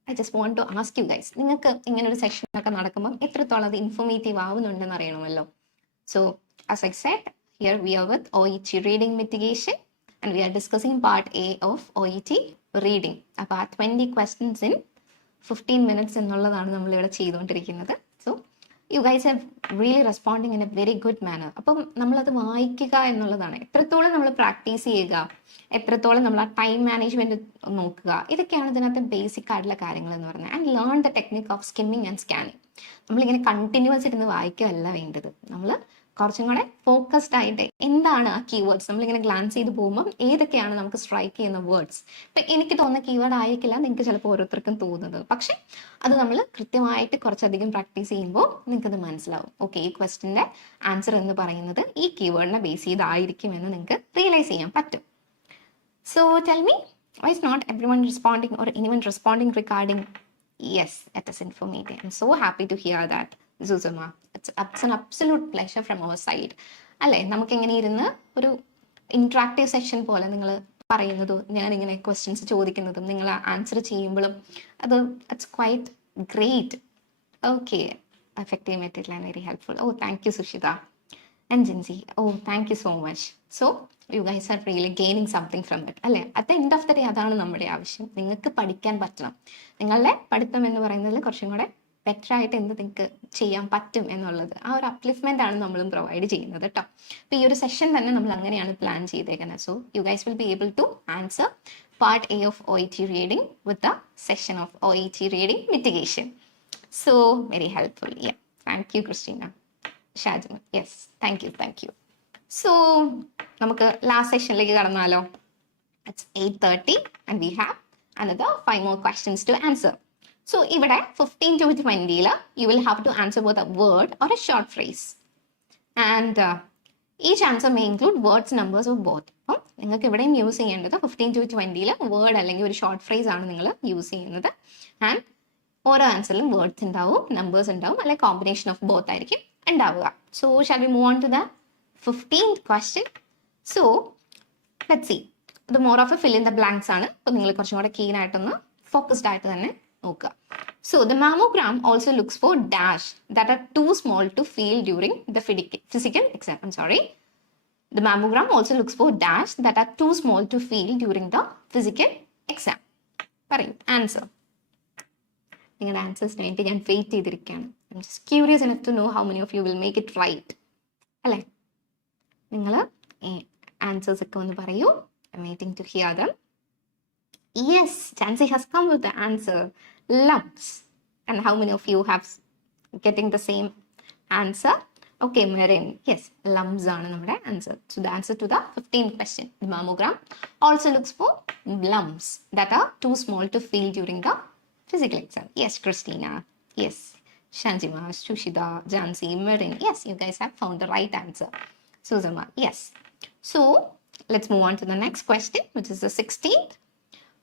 I just want to ask you guys, നിങ്ങൾക്ക് ഇങ്ങനെ ഒരു സെഷനൊക്കെ നടക്കുമ്പോൾ എത്രത്തോളം അത് ഇൻഫോർമേറ്റീവ് ആവുന്നുണ്ടെന്ന് അറിയണമല്ലോ. So as I said, here we are with OET Reading Mitigation and we are discussing part A of OET Reading. അപ്പോൾ ആ 20 questions in 15 minutes എന്നുള്ളതാണ് നമ്മളിവിടെ ചെയ്തുകൊണ്ടിരിക്കുന്നത്. So you guys have really responding in A very good manner. അപ്പം നമ്മളത് വായിക്കുക എന്നുള്ളതാണ്. എത്രത്തോളം നമ്മൾ പ്രാക്ടീസ് ചെയ്യുക, എത്രത്തോളം നമ്മൾ ആ ടൈം മാനേജ്മെൻറ്റ് നോക്കുക, ഇതൊക്കെയാണ് ഇതിനകത്ത് ബേസിക് ആയിട്ടുള്ള കാര്യങ്ങൾ എന്ന് പറയുന്നത്. And learn the technique of skimming and scanning. നമ്മളിങ്ങനെ കണ്ടിന്യൂസ് ഇരുന്ന് വായിക്കുകയല്ല വേണ്ടത്. നമ്മൾ കുറച്ചും കൂടെ ഫോക്കസ്ഡ് ആയിട്ട് എന്താണ് ആ കീവേഡ്സ് നമ്മളിങ്ങനെ ഗ്ലാൻസ് ചെയ്ത് പോകുമ്പോൾ ഏതൊക്കെയാണ് നമുക്ക് സ്ട്രൈക്ക് ചെയ്യുന്ന വേർഡ്സ്. ഇപ്പം എനിക്ക് തോന്നുന്ന കീവേഡ് ആയിരിക്കില്ല നിങ്ങൾക്ക് ചിലപ്പോൾ ഓരോരുത്തർക്കും തോന്നുന്നത്. പക്ഷെ അത് നമ്മൾ കൃത്യമായിട്ട് കുറച്ചധികം പ്രാക്ടീസ് ചെയ്യുമ്പോൾ നിങ്ങൾക്കത് മനസ്സിലാവും. ഓക്കെ, ഈ ക്വസ്റ്റിൻ്റെ ആൻസർ എന്ന് പറയുന്നത് ഈ കീവേഡിനെ ബേസ് ചെയ്തായിരിക്കും എന്ന് നിങ്ങൾക്ക് റിയലൈസ് ചെയ്യാൻ പറ്റും. So tell me, why is not everyone responding or anyone responding regarding? Yes, it is informative. I'm so happy to hear that, Zuzuma. It's an absolute pleasure from our side. അല്ലേ, നമുക്കിങ്ങനെ ഇരുന്ന് ഒരു ഇൻട്രാക്റ്റീവ് സെഷൻ പോലെ നിങ്ങൾ പറയുന്നതും ഞാനിങ്ങനെ ക്വസ്റ്റ്യൻസ് ചോദിക്കുന്നതും നിങ്ങൾ ആൻസർ ചെയ്യുമ്പോഴും അത് it's quite great. Okay, effective material and very helpful. Oh, thank you Sushita and Jinsi. Oh, thank you so much. So you guys are really gaining something from it അല്ലേ. At the end of the day അതാണ് നമ്മുടെ ആവശ്യം. നിങ്ങൾക്ക് പഠിക്കാൻ പറ്റണം. നിങ്ങളുടെ പഠിത്തം എന്ന് പറയുന്നതിൽ കുറച്ചും കൂടെ ബെറ്റർ ആയിട്ട് എന്ത് നിങ്ങൾക്ക് ചെയ്യാൻ പറ്റും എന്നുള്ളത് ആ ഒരു അപ്ലിഫ്റ്റ്മെന്റ് ആണ് നമ്മളും പ്രൊവൈഡ് ചെയ്യുന്നത് കേട്ടോ. അപ്പോൾ ഈ ഒരു സെഷൻ തന്നെ നമ്മൾ അങ്ങനെയാണ് പ്ലാൻ ചെയ്തേക്കുന്നത്. So you guys will be able to answer part A of OET reading with the session of OET reading mitigation. So very helpful. Ya, thank you Christina. Shajima, yes, thank you. So നമുക്ക് last സെഷനിലേക്ക് കടന്നാലോ. ഇറ്റ്സ് 8:30 and we have another 5 more questions to answer. So ഇവിടെ 15 to 20 you will have to answer both a word or a short phrase. And each answer may include words, numbers or both. അപ്പം നിങ്ങൾക്ക് ഇവിടെയും യൂസ് ചെയ്യേണ്ടത് 15 to 20 വേർഡ് അല്ലെങ്കിൽ ഒരു short phrase ആണ് നിങ്ങൾ യൂസ് ചെയ്യുന്നത്. ആൻഡ് ഓരോ ആൻസറിലും വേർഡ്സ് ഉണ്ടാവും, നമ്പേഴ്സ് ഉണ്ടാവും, അല്ലെങ്കിൽ കോമ്പിനേഷൻ ഓഫ് ബോത്ത് ആയിരിക്കും ഉണ്ടാവുക. So shall we move on to the 15th question. So let's see. ഇത് more of a fill in the blanks ആണ്. അപ്പോൾ നിങ്ങൾ കുറച്ചും കൂടെ കീൻ ആയിട്ടൊന്ന് ഫോക്കസ്ഡ് ആയിട്ട് തന്നെ നോക്കുക. So the mammogram also looks for dash that are too small to feel during the physical exam. I'm sorry. The mammogram also looks for dash that are too small to feel during the physical exam. പറയൂ ആൻസർ. നിങ്ങളുടെ ആൻസേഴ്സിന് വേണ്ടി ഞാൻ വെയിറ്റ് ചെയ്തിരിക്കുകയാണ്. I'm just curious enough to know how many of you will make it right. അല്ലേ, നിങ്ങൾ ആൻസേഴ്സ് ഒക്കെ ഒന്ന് പറയൂ. I'm waiting to hear them. Yes, Jansi has come with the answer. Lumps. And how many of you have getting the same answer? Okay, Marin. Yes, lumps are our answer. So the answer to the 15th question. The mammogram also looks for lumps that are too small to feel during the physical exam? Yes, Christina. Yes, Shanjima, Shushida, Jansi, Marin. Yes, you guys have found the right answer. Suzama, yes. So let's move on to the next question, which is the 16th.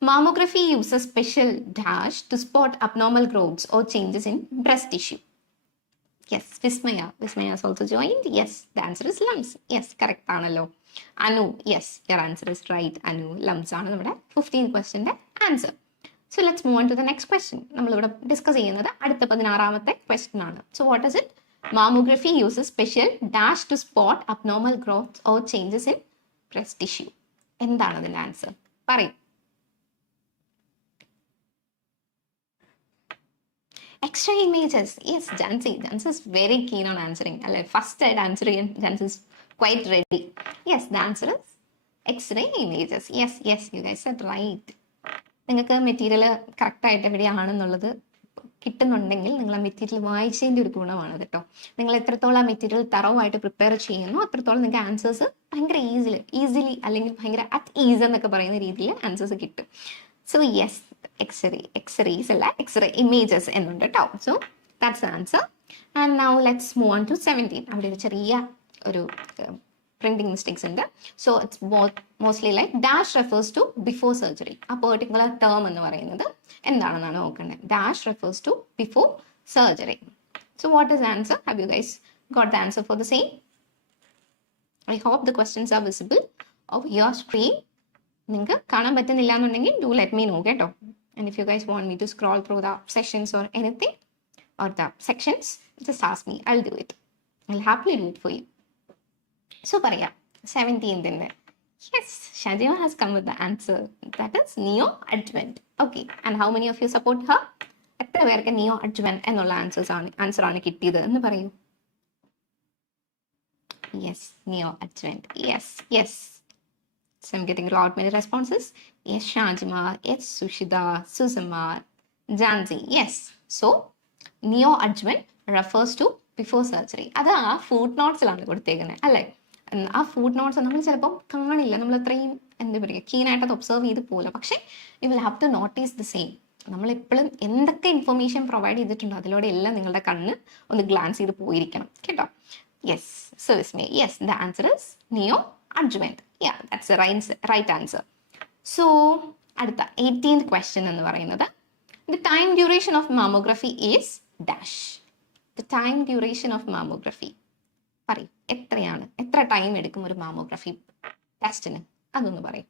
Mammography uses special dash to spot abnormal growths or changes in breast tissue. Yes, Vismaya. Vismaya has also joined. Yes, the answer is lumps. Yes, correct aanallo. Anu, yes, your answer is right. Anu, lumps aanu nammade 15th question answer. So let's move on to the next question. നമ്മൾ ഇവിടെ ഡിസ്കസ് ചെയ്യുന്നത് അടുത്ത 16ാമത്തെ ക്വസ്റ്റ്യൻ ആണ്. So what is it? Mammography uses special dash to spot abnormal growths or changes in breast tissue. എന്താണ് അതിന്റെ ആൻസർ? പറയൂ. X-ray images. Yes, Jansi. Jansi is very keen on answering. First I'd answer again. Jansi is quite ready. Yes, the answer is X-ray images. Yes, yes, you guys said right. നിങ്ങൾക്ക് മെറ്റീരിയൽ കറക്റ്റായിട്ട് എവിടെയാണെന്നുള്ളത് കിട്ടുന്നുണ്ടെങ്കിൽ നിങ്ങൾ ആ മെറ്റീരിയൽ വായിച്ചതിൻ്റെ ഒരു ഗുണമാണ് കേട്ടോ. നിങ്ങൾ എത്രത്തോളം ആ മെറ്റീരിയൽ തറവായിട്ട് പ്രിപ്പയർ ചെയ്യുന്നു അത്രത്തോളം നിങ്ങൾക്ക് ആൻസേഴ്സ് ഭയങ്കര ഈസിലി അല്ലെങ്കിൽ ഭയങ്കര അറ്റ് ഈസ് എന്നൊക്കെ പറയുന്ന രീതിയിൽ ആൻസേഴ്സ് കിട്ടും. സോ യെസ്, X-rays അല്ല, X-ray images എന്നുണ്ട് കേട്ടോ. So that's the answer. And now let's move on to 17. അവിടെ ഒരു ചെറിയ ഒരു പ്രിന്റിംഗ് മിസ്റ്റേക്സ് ഉണ്ട്. So it's mostly like dash refers to before surgery. ആ പെർട്ടിക്കുലർ ടേം എന്ന് പറയുന്നത് എന്താണെന്നാണ് നോക്കേണ്ടത്. Dash refers to before surgery. So what is answer? Have you guys got the answer for the same? I hope the questions are visible of your screen. നിങ്ങൾക്ക് കാണാൻ പറ്റുന്നില്ല എന്നുണ്ടെങ്കിൽ do let me no കേട്ടോ. And if you guys want me to scroll through the sessions or anything, or the sections, just ask me. I'll do it. I'll happily do it for you. So, Paraya, 17th in there. Yes, Shajima has come with the answer. That is neoadjuvant. Okay, and how many of you support her? എത്ര പേർക്ക് neoadjuvant എന്നുള്ള ആൻസർ ആണ് കിട്ടിയത് എന്ന് പറയൂ. Yes, neoadjuvant. Yes, yes. So I'm getting a lot many responses. Yes, Shanjima. Yes, Sushida, Suzama, Jansi. Yes. So neoadjuvant refers to before surgery. അത് ആ ഫുഡ് നോട്ട്സിലാണ് കൊടുത്തേക്കുന്നത് അല്ലേ? ആ ഫുഡ് നോട്ട്സ് നമ്മൾ ചിലപ്പോൾ കാണില്ല, നമ്മൾ അത്രയും എന്താ പറയുക കീനായിട്ട് അത് ഒബ്സർവ് ചെയ്ത് പോകില്ല. പക്ഷേ you will have to notice the same. നമ്മളെപ്പോഴും എന്തൊക്കെ ഇൻഫർമേഷൻ പ്രൊവൈഡ് ചെയ്തിട്ടുണ്ടോ അതിലൂടെ എല്ലാം നിങ്ങളുടെ കണ്ണ് ഒന്ന് ഗ്ലാൻസ് ചെയ്ത് പോയിരിക്കണം കേട്ടോ. Yes, so Vismaya. Yes, the answer is neoadjuvant. Yeah, that's the right answer. So, അടുത്ത 18th question എന്ന് പറയുന്നത് the time duration of mammography is dash. The time duration of mammography. പറയൂ, എത്ര ടൈം എടുക്കും ഒരു മാമോഗ്രഫി ടെസ്റ്റിന്? അതൊന്ന് പറയും.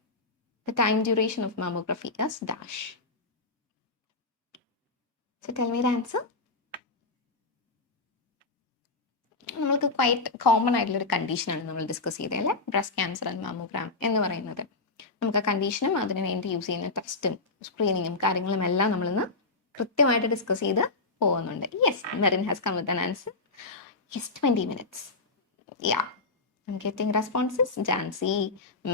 The time duration of mammography is dash. So tell me the answer. നമ്മൾക്ക് ക്വൈറ്റ് കോമൺ ആയിട്ടുള്ളൊരു കണ്ടീഷനാണ് നമ്മൾ ഡിസ്കസ് ചെയ്തത് അല്ലേ? ബ്രസ്റ്റ് ക്യാൻസർ ആൻഡ് മാമോഗ്രാം എന്ന് പറയുന്നത്. നമുക്ക് ആ കണ്ടീഷനും അതിന് വേണ്ടി യൂസ് ചെയ്യുന്ന ടെസ്റ്റും സ്ക്രീനിങ്ങും കാര്യങ്ങളും എല്ലാം നമ്മളിന്ന് കൃത്യമായിട്ട് ഡിസ്കസ് ചെയ്ത് പോകുന്നുണ്ട്. Yes, Merin has come with an answer. Yes, 20 minutes. Yeah, I'm getting responses. Jancy,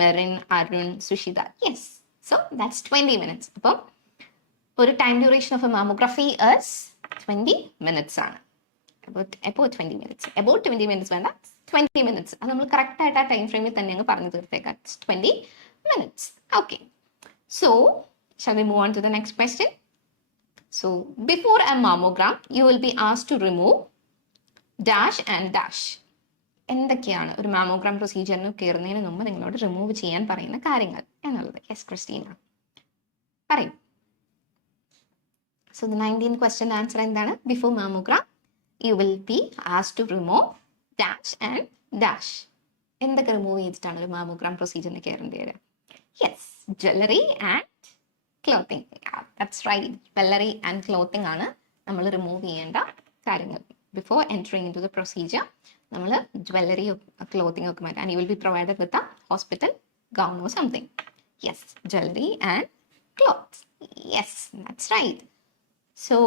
Merin, Arun, Sushitha. Yes, so that's 20 minutes. അപ്പം ഒരു time duration of a mammography is 20 minutes ആണ്. About 20 minutes. About 20 minutes വേണ്ട, 20 minutes. അത് നമ്മൾ കറക്റ്റായിട്ട് ആ ടൈം ഫ്രെയിമിൽ തന്നെ അങ്ങ് പറഞ്ഞു തീർത്തേക്കാം. 20 minutes. Okay. So, shall we move on to the next question? So, before a mammogram, you will be asked to remove dash and dash. എന്തൊക്കെയാണ് ഒരു മാമോഗ്രാം പ്രൊസീജിയറിന് കയറുന്നതിന് മുമ്പ് നിങ്ങളോട് റിമൂവ് ചെയ്യാൻ പറയുന്ന കാര്യങ്ങൾ എന്നുള്ളത്? യെസ്, ക്രിസ്റ്റീന പറയും. So, the 19th question answer എന്താണ്? Before mammogram, you will be asked to remove dash and dash. എന്തൊക്കെ റിമൂവ് ചെയ്തിട്ടാണ് ഒരു മാമോഗ്രാം പ്രൊസീജിയറിന് കയറേണ്ടി വരിക? Yes, jewellery and clothing. That's right, jewellery and clothing ആണ് നമ്മൾ റിമൂവ് ചെയ്യേണ്ട കാര്യങ്ങൾ. Before entering into the procedure നമ്മൾ ജ്വല്ലറിയോ ക്ലോത്തിങ് ഒക്കെ മാറ്റാം. And you will be provided with a hospital gown or something. Yes, jewellery and clothes. Yes, that's right. So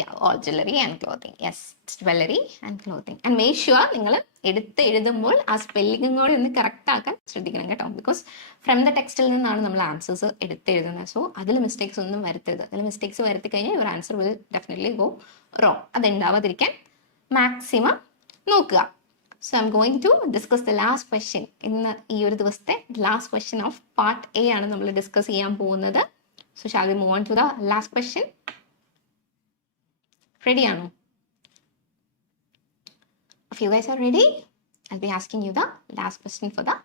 yeah, all jewelry and clothing. Yes, it's jewelry and clothing. And make sure നിങ്ങൾ എടുത്ത് എഴുതുമ്പോൾ ആ സ്പെല്ലിംഗും കൂടെ ഒന്ന് കറക്റ്റ് ആക്കാൻ ശ്രദ്ധിക്കണം കേട്ടോ. ബിക്കോസ് ഫ്രം ദ ടെക്സ്റ്റിൽ നിന്നാണ് നമ്മൾ ആൻസേഴ്സ് എടുത്ത് എഴുതുന്നത്. സോ അതിൽ മിസ്റ്റേക്സ് ഒന്നും വരുത്തരുത്. അതിൽ മിസ്റ്റേക്സ് വരുത്തി കഴിഞ്ഞാൽ your answer will definitely go wrong. അതുണ്ടാവാതിരിക്കാൻ മാക്സിമം നോക്കുക. So I'm going to discuss the last question. ഇന്ന് ഈ ഒരു ദിവസത്തെ last question of part A ആണ് നമ്മൾ ഡിസ്കസ് ചെയ്യാൻ പോകുന്നത്. So shall we move on to the last question? Ready ആണോ? If you guys are ready, I'll be asking you the last question for the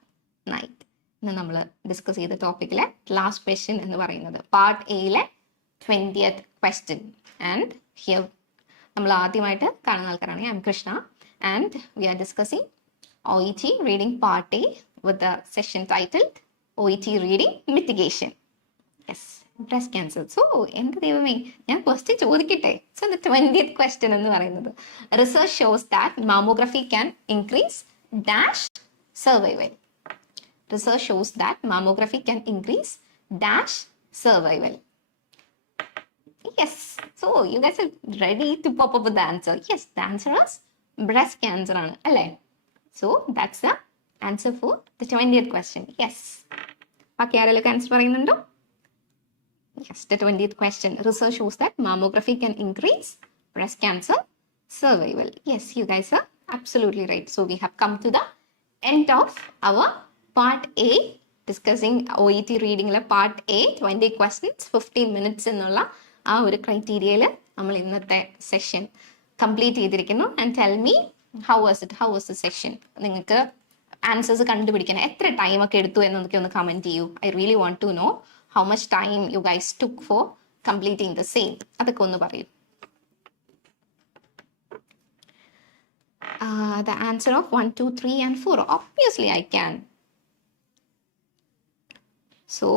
night. ഇന്ന് നമ്മൾ ഡിസ്കസ് ചെയ്ത ടോപ്പിക്കിലെ ലാസ്റ്റ് ക്വസ്റ്റ്യൻ എന്ന് പറയുന്നത് പാർട്ട് എയിലെ 20th question. And here നമ്മൾ ആദ്യമായിട്ട് കാണുന്ന ആൾക്കാരാണ്. I am Krishna and we are discussing OET Reading Part A with the session titled OET Reading Mitigation. Yes, breast cancer. So എന്ത് ദൈവമേ ഞാൻ ക്വസ്റ്റ്യൻ ചോദിക്കട്ടെ. So the 20th question എന്ന് പറയുന്നത് research shows that mammography can increase dash survival. Research shows that mammography can increase dash survival. Yes, so you guys are ready to pop up with the answer. Yes, the answer is breast cancer ആണ് അല്ലേ? So that's the answer for the 20th question. Yes. ബാക്കി ആരെങ്കിലും ആൻസർ പറയുന്നുണ്ടോ? Yes, the 20th question. Research shows that mammography can increase breast cancer survival. Yes, you guys are absolutely right. So we have come to the end of our part A, discussing OET reading part A, 20 questions, 15 minutes എന്നുള്ള ആ ഒരു ക്രൈറ്റീരിയയിൽ നമ്മൾ ഇന്നത്തെ session complete ചെയ്തിരിക്കുന്നു. And tell me how was the session. നിങ്ങൾക്ക് answers കണ്ടുപിടിക്കാൻ എത്ര ടൈമൊക്കെ എടുത്തു എന്നൊക്കെ ഒന്ന് കമൻറ്റ് ചെയ്യൂ. I really want to know how much time you guys took for completing the same. അതൊക്കെ ഒന്ന് പറയൂ. The answer of 1, 2, 3 and 4. Obviously I can. So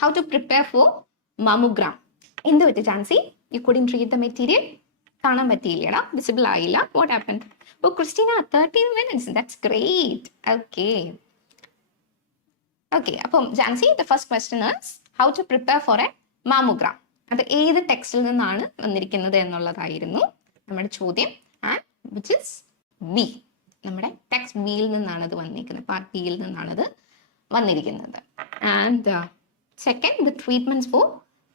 how to prepare for mammogram? എന്ത് പറ്റി Jhansi? You couldn't read the material? കാണാൻ പറ്റിയില്ലടാ, വിസിബിൾ ആയില്ല. What happened? Oh, Christina, 13 minutes. That's great. Okay, അപ്പം Jancy, the first question is how to prepare for a mammogram. അത് ഏത് ടെക്സ്റ്റിൽ നിന്നാണ് വന്നിരിക്കുന്നത് എന്നുള്ളതായിരുന്നു നമ്മുടെ ചോദ്യം. And which is B. നമ്മുടെ ടെക്സ്റ്റ് ബിയിൽ നിന്നാണ് അത് വന്നിരിക്കുന്നത്. പാർട്ട് ബിയിൽ നിന്നാണ് അത് വന്നിരിക്കുന്നത്. And second, the treatments for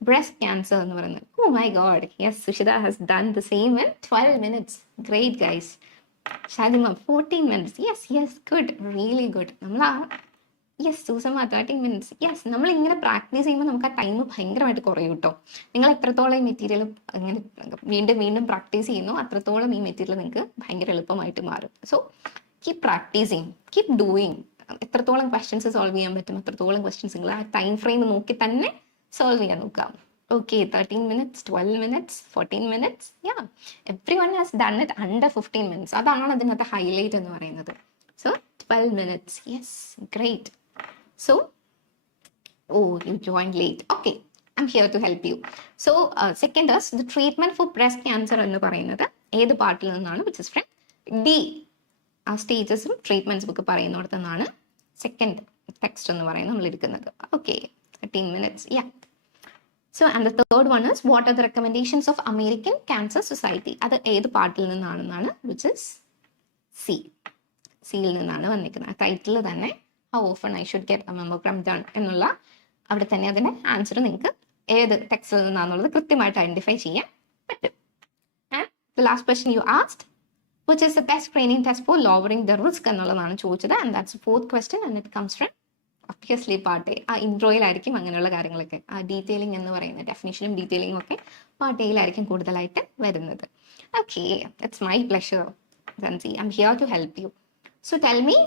breast cancer എന്ന് പറയുന്നത്. Oh my god, yes, Sushita has done the same in 12 minutes. Great guys. Shadima 14 minutes. Yes, good, really good. Yes Susamma 13 minutes. Yes, നമ്മൾ ഇങ്ങനെ പ്രാക്ടീസ് ചെയ്യുമ്പോൾ നമുക്ക് ആ ടൈം ഭയങ്കരമായിട്ട് കുറയും കേട്ടോ. നിങ്ങൾ എത്രത്തോളം ഈ മെറ്റീരിയൽ ഇങ്ങനെ വീണ്ടും പ്രാക്ടീസ് ചെയ്യുന്നു അത്രത്തോളം ഈ മെറ്റീരിയൽ നിങ്ങൾക്ക് ഭയങ്കര എളുപ്പമായിട്ട് മാറും. So keep practising, keep doing. എത്രത്തോളം ക്വസ്റ്റ്യൻസ് സോൾവ് ചെയ്യാൻ പറ്റും അത്രത്തോളം ക്വസ്റ്റ്യൻസ് നിങ്ങൾ ആ ടൈം ഫ്രെയിം നോക്കി തന്നെ സോൾവ് ചെയ്യാൻ നോക്കാം. Okay, 13 minutes, 12 minutes, 14 minutes. Yeah, everyone has done it under 15 minutes. അതാണ് അതിനകത്ത് ഹൈലൈറ്റ് എന്ന് പറയുന്നത്. So 12 minutes. Yes, great. So, oh, you joined late. Okay, I'm here to help you. So, second is the treatment for breast cancer എന്ന് പറയുന്നത് ഏത് പാർട്ടിൽ നിന്നാണ്? which is from D. ആ സ്റ്റേജസും ട്രീറ്റ്മെന്റ്സും ഒക്കെ പറയുന്നിടത്തു നിന്നാണ് സെക്കൻഡ് ടെക്സ്റ്റ് എന്ന് പറയുന്നത് നമ്മൾ എടുക്കുന്നത്. Okay, 13 minutes. Yeah. So, and the third one is what are the recommendations of American Cancer Society? അത് ഏത് പാർട്ടിൽ നിന്നാണെന്നാണ്? which is C. സിയിൽ നിന്നാണ് വന്നിരിക്കുന്നത്. ആ ടൈറ്റിൽ തന്നെ how often I should get a mammogram done എന്നുള്ള അവിടെ തന്നെ അതിൻ്റെ ആൻസർ നിങ്ങൾക്ക് ഏത് ടെക്സ്റ്റിൽ നിന്നാണെന്നുള്ളത് കൃത്യമായിട്ട് ഐഡന്റിഫൈ ചെയ്യാൻ പറ്റും. And the last question you asked, which is the best screening test for lowering the risk എന്നുള്ളതാണ് ചോദിച്ചത്. and that's the fourth question and it comes from obviously part A. ആ ഇൻട്രോയിലായിരിക്കും അങ്ങനെയുള്ള കാര്യങ്ങളൊക്കെ. ആ ഡീറ്റെയിലിംഗ് എന്ന് പറയുന്നത് ഡെഫിനിഷനും ഡീറ്റെയിലിംഗും ഒക്കെ പാർട്ട് എയിലായിരിക്കും കൂടുതലായിട്ട് വരുന്നത്. Okay, it's my pleasure Jancy. I'm here to help you. So tell me,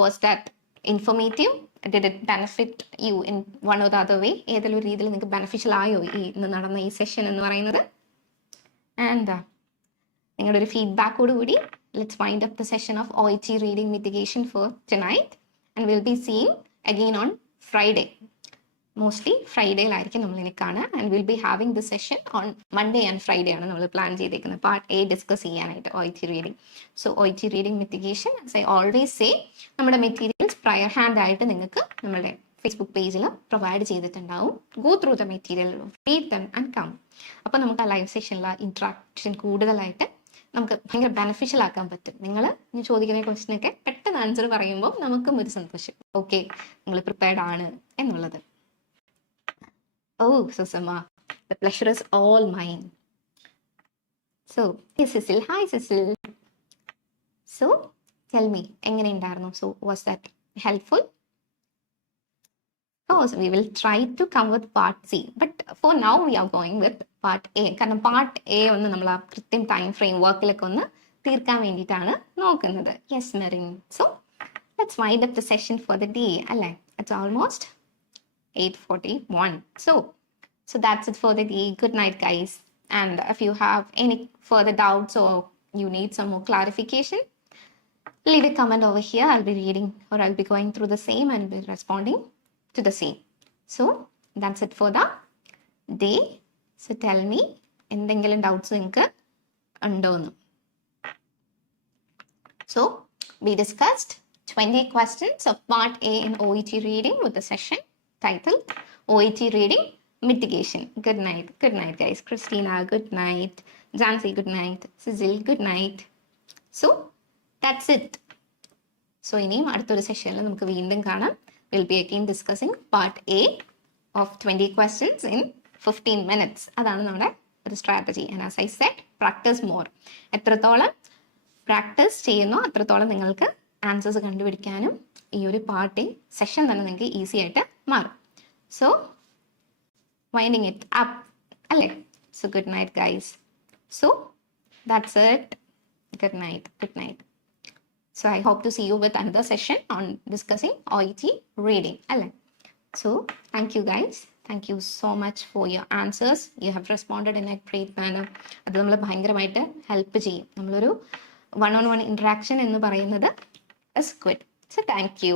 was that informative? Did it benefit you in one or the other way? ഏതെങ്കിലും രീതിയിൽ നിങ്ങൾക്ക് ബെനിഫിഷ്യൽ ആയോ ഈ ഇന്ന് നടന്ന ഈ സെഷൻ എന്ന് പറയുന്നത്? ആൻഡ് നിങ്ങളുടെ ഒരു ഫീഡ്ബാക്കോടുകൂടി let's wind up the session of OET Reading Mitigation for tonight and we'll be seeing again on Friday. Mostly ഫ്രൈഡേയിലായിരിക്കും നമ്മളിനി കാണുക. And will be having the session on Monday and Friday ആണ് നമ്മൾ പ്ലാൻ ചെയ്തേക്കുന്നത് part A discuss ചെയ്യാനായിട്ട് OET reading. So OET reading mitigation, as I always say, നമ്മുടെ materials prior hand ആയിട്ട് നിങ്ങൾക്ക് നമ്മുടെ ഫേസ്ബുക്ക് പേജിൽ പ്രൊവൈഡ് ചെയ്തിട്ടുണ്ടാവും. Go through the material, read them and come. അപ്പോൾ നമുക്ക് ആ ലൈവ് സെഷനിൽ ഇൻട്രാക്ഷൻ കൂടുതലായിട്ട് നമുക്ക് ഭയങ്കര ബെനിഫിഷ്യൽ ആക്കാൻ പറ്റും. നിങ്ങൾ ചോദിക്കുന്ന ക്വസ്റ്റിനൊക്കെ പെട്ടെന്ന് ആൻസർ പറയുമ്പോൾ നമുക്കും ഒരു സന്തോഷം. ഓക്കെ, നിങ്ങൾ പ്രിപ്പയർഡ് ആണ് എന്നുള്ളത്. Oh, Susama, the pleasure is all mine. So, hey Cecil, hi Cecil. So, Tell me, so was that helpful? Oh, so we will try to come with part C. But for now, we are going with part A. Because part A is the time frame work. Yes, Narin. So, let's wind up the session for the day. It's almost 8:41. So that's it for the day. Good night, guys. And if you have any further doubts or you need some more clarification, leave a comment over here. I'll be reading or I'll be going through the same and be responding to the same. So that's it for the day. So tell me, എന്തെങ്കിലും doubts നിങ്ങൾക്ക് ഉണ്ടോന്ന്. So we discussed 20 questions of part A in OET reading with the session titled OET Reading Mitigation. Good night. Good night, guys. Christina, good night. Jansi, good night. Cecil, good night. So that's it. So ഇനിയും അടുത്തൊരു സെഷനിൽ നമുക്ക് വീണ്ടും കാണാം. We'll be again discussing part A of 20 questions in 15 minutes. അതാണ് നമ്മുടെ ഒരു strategy. And as I said, practice more. എത്രത്തോളം പ്രാക്ടീസ് ചെയ്യുന്നോ അത്രത്തോളം നിങ്ങൾക്ക് ആൻസേഴ്സ് കണ്ടുപിടിക്കാനും ഈ ഒരു പാർട്ട് എ സെഷൻ തന്നെ നിങ്ങൾക്ക് ഈസി ആയിട്ട് മാറും. സോ വൈൻഡിങ് ഇറ്റ് അപ്പ് അല്ലേ. So good night guys. So that's it. Good night. Good night. So I hope to see you with another session on discussing OET reading. So thank you guys. Thank you so much for your answers. You have responded in a great manner. അത് നമ്മൾ ഭയങ്കരമായിട്ട് ഹെൽപ്പ് ചെയ്യും. നമ്മളൊരു one-on-one interaction എന്ന് പറയുന്നത് is good. So thank you.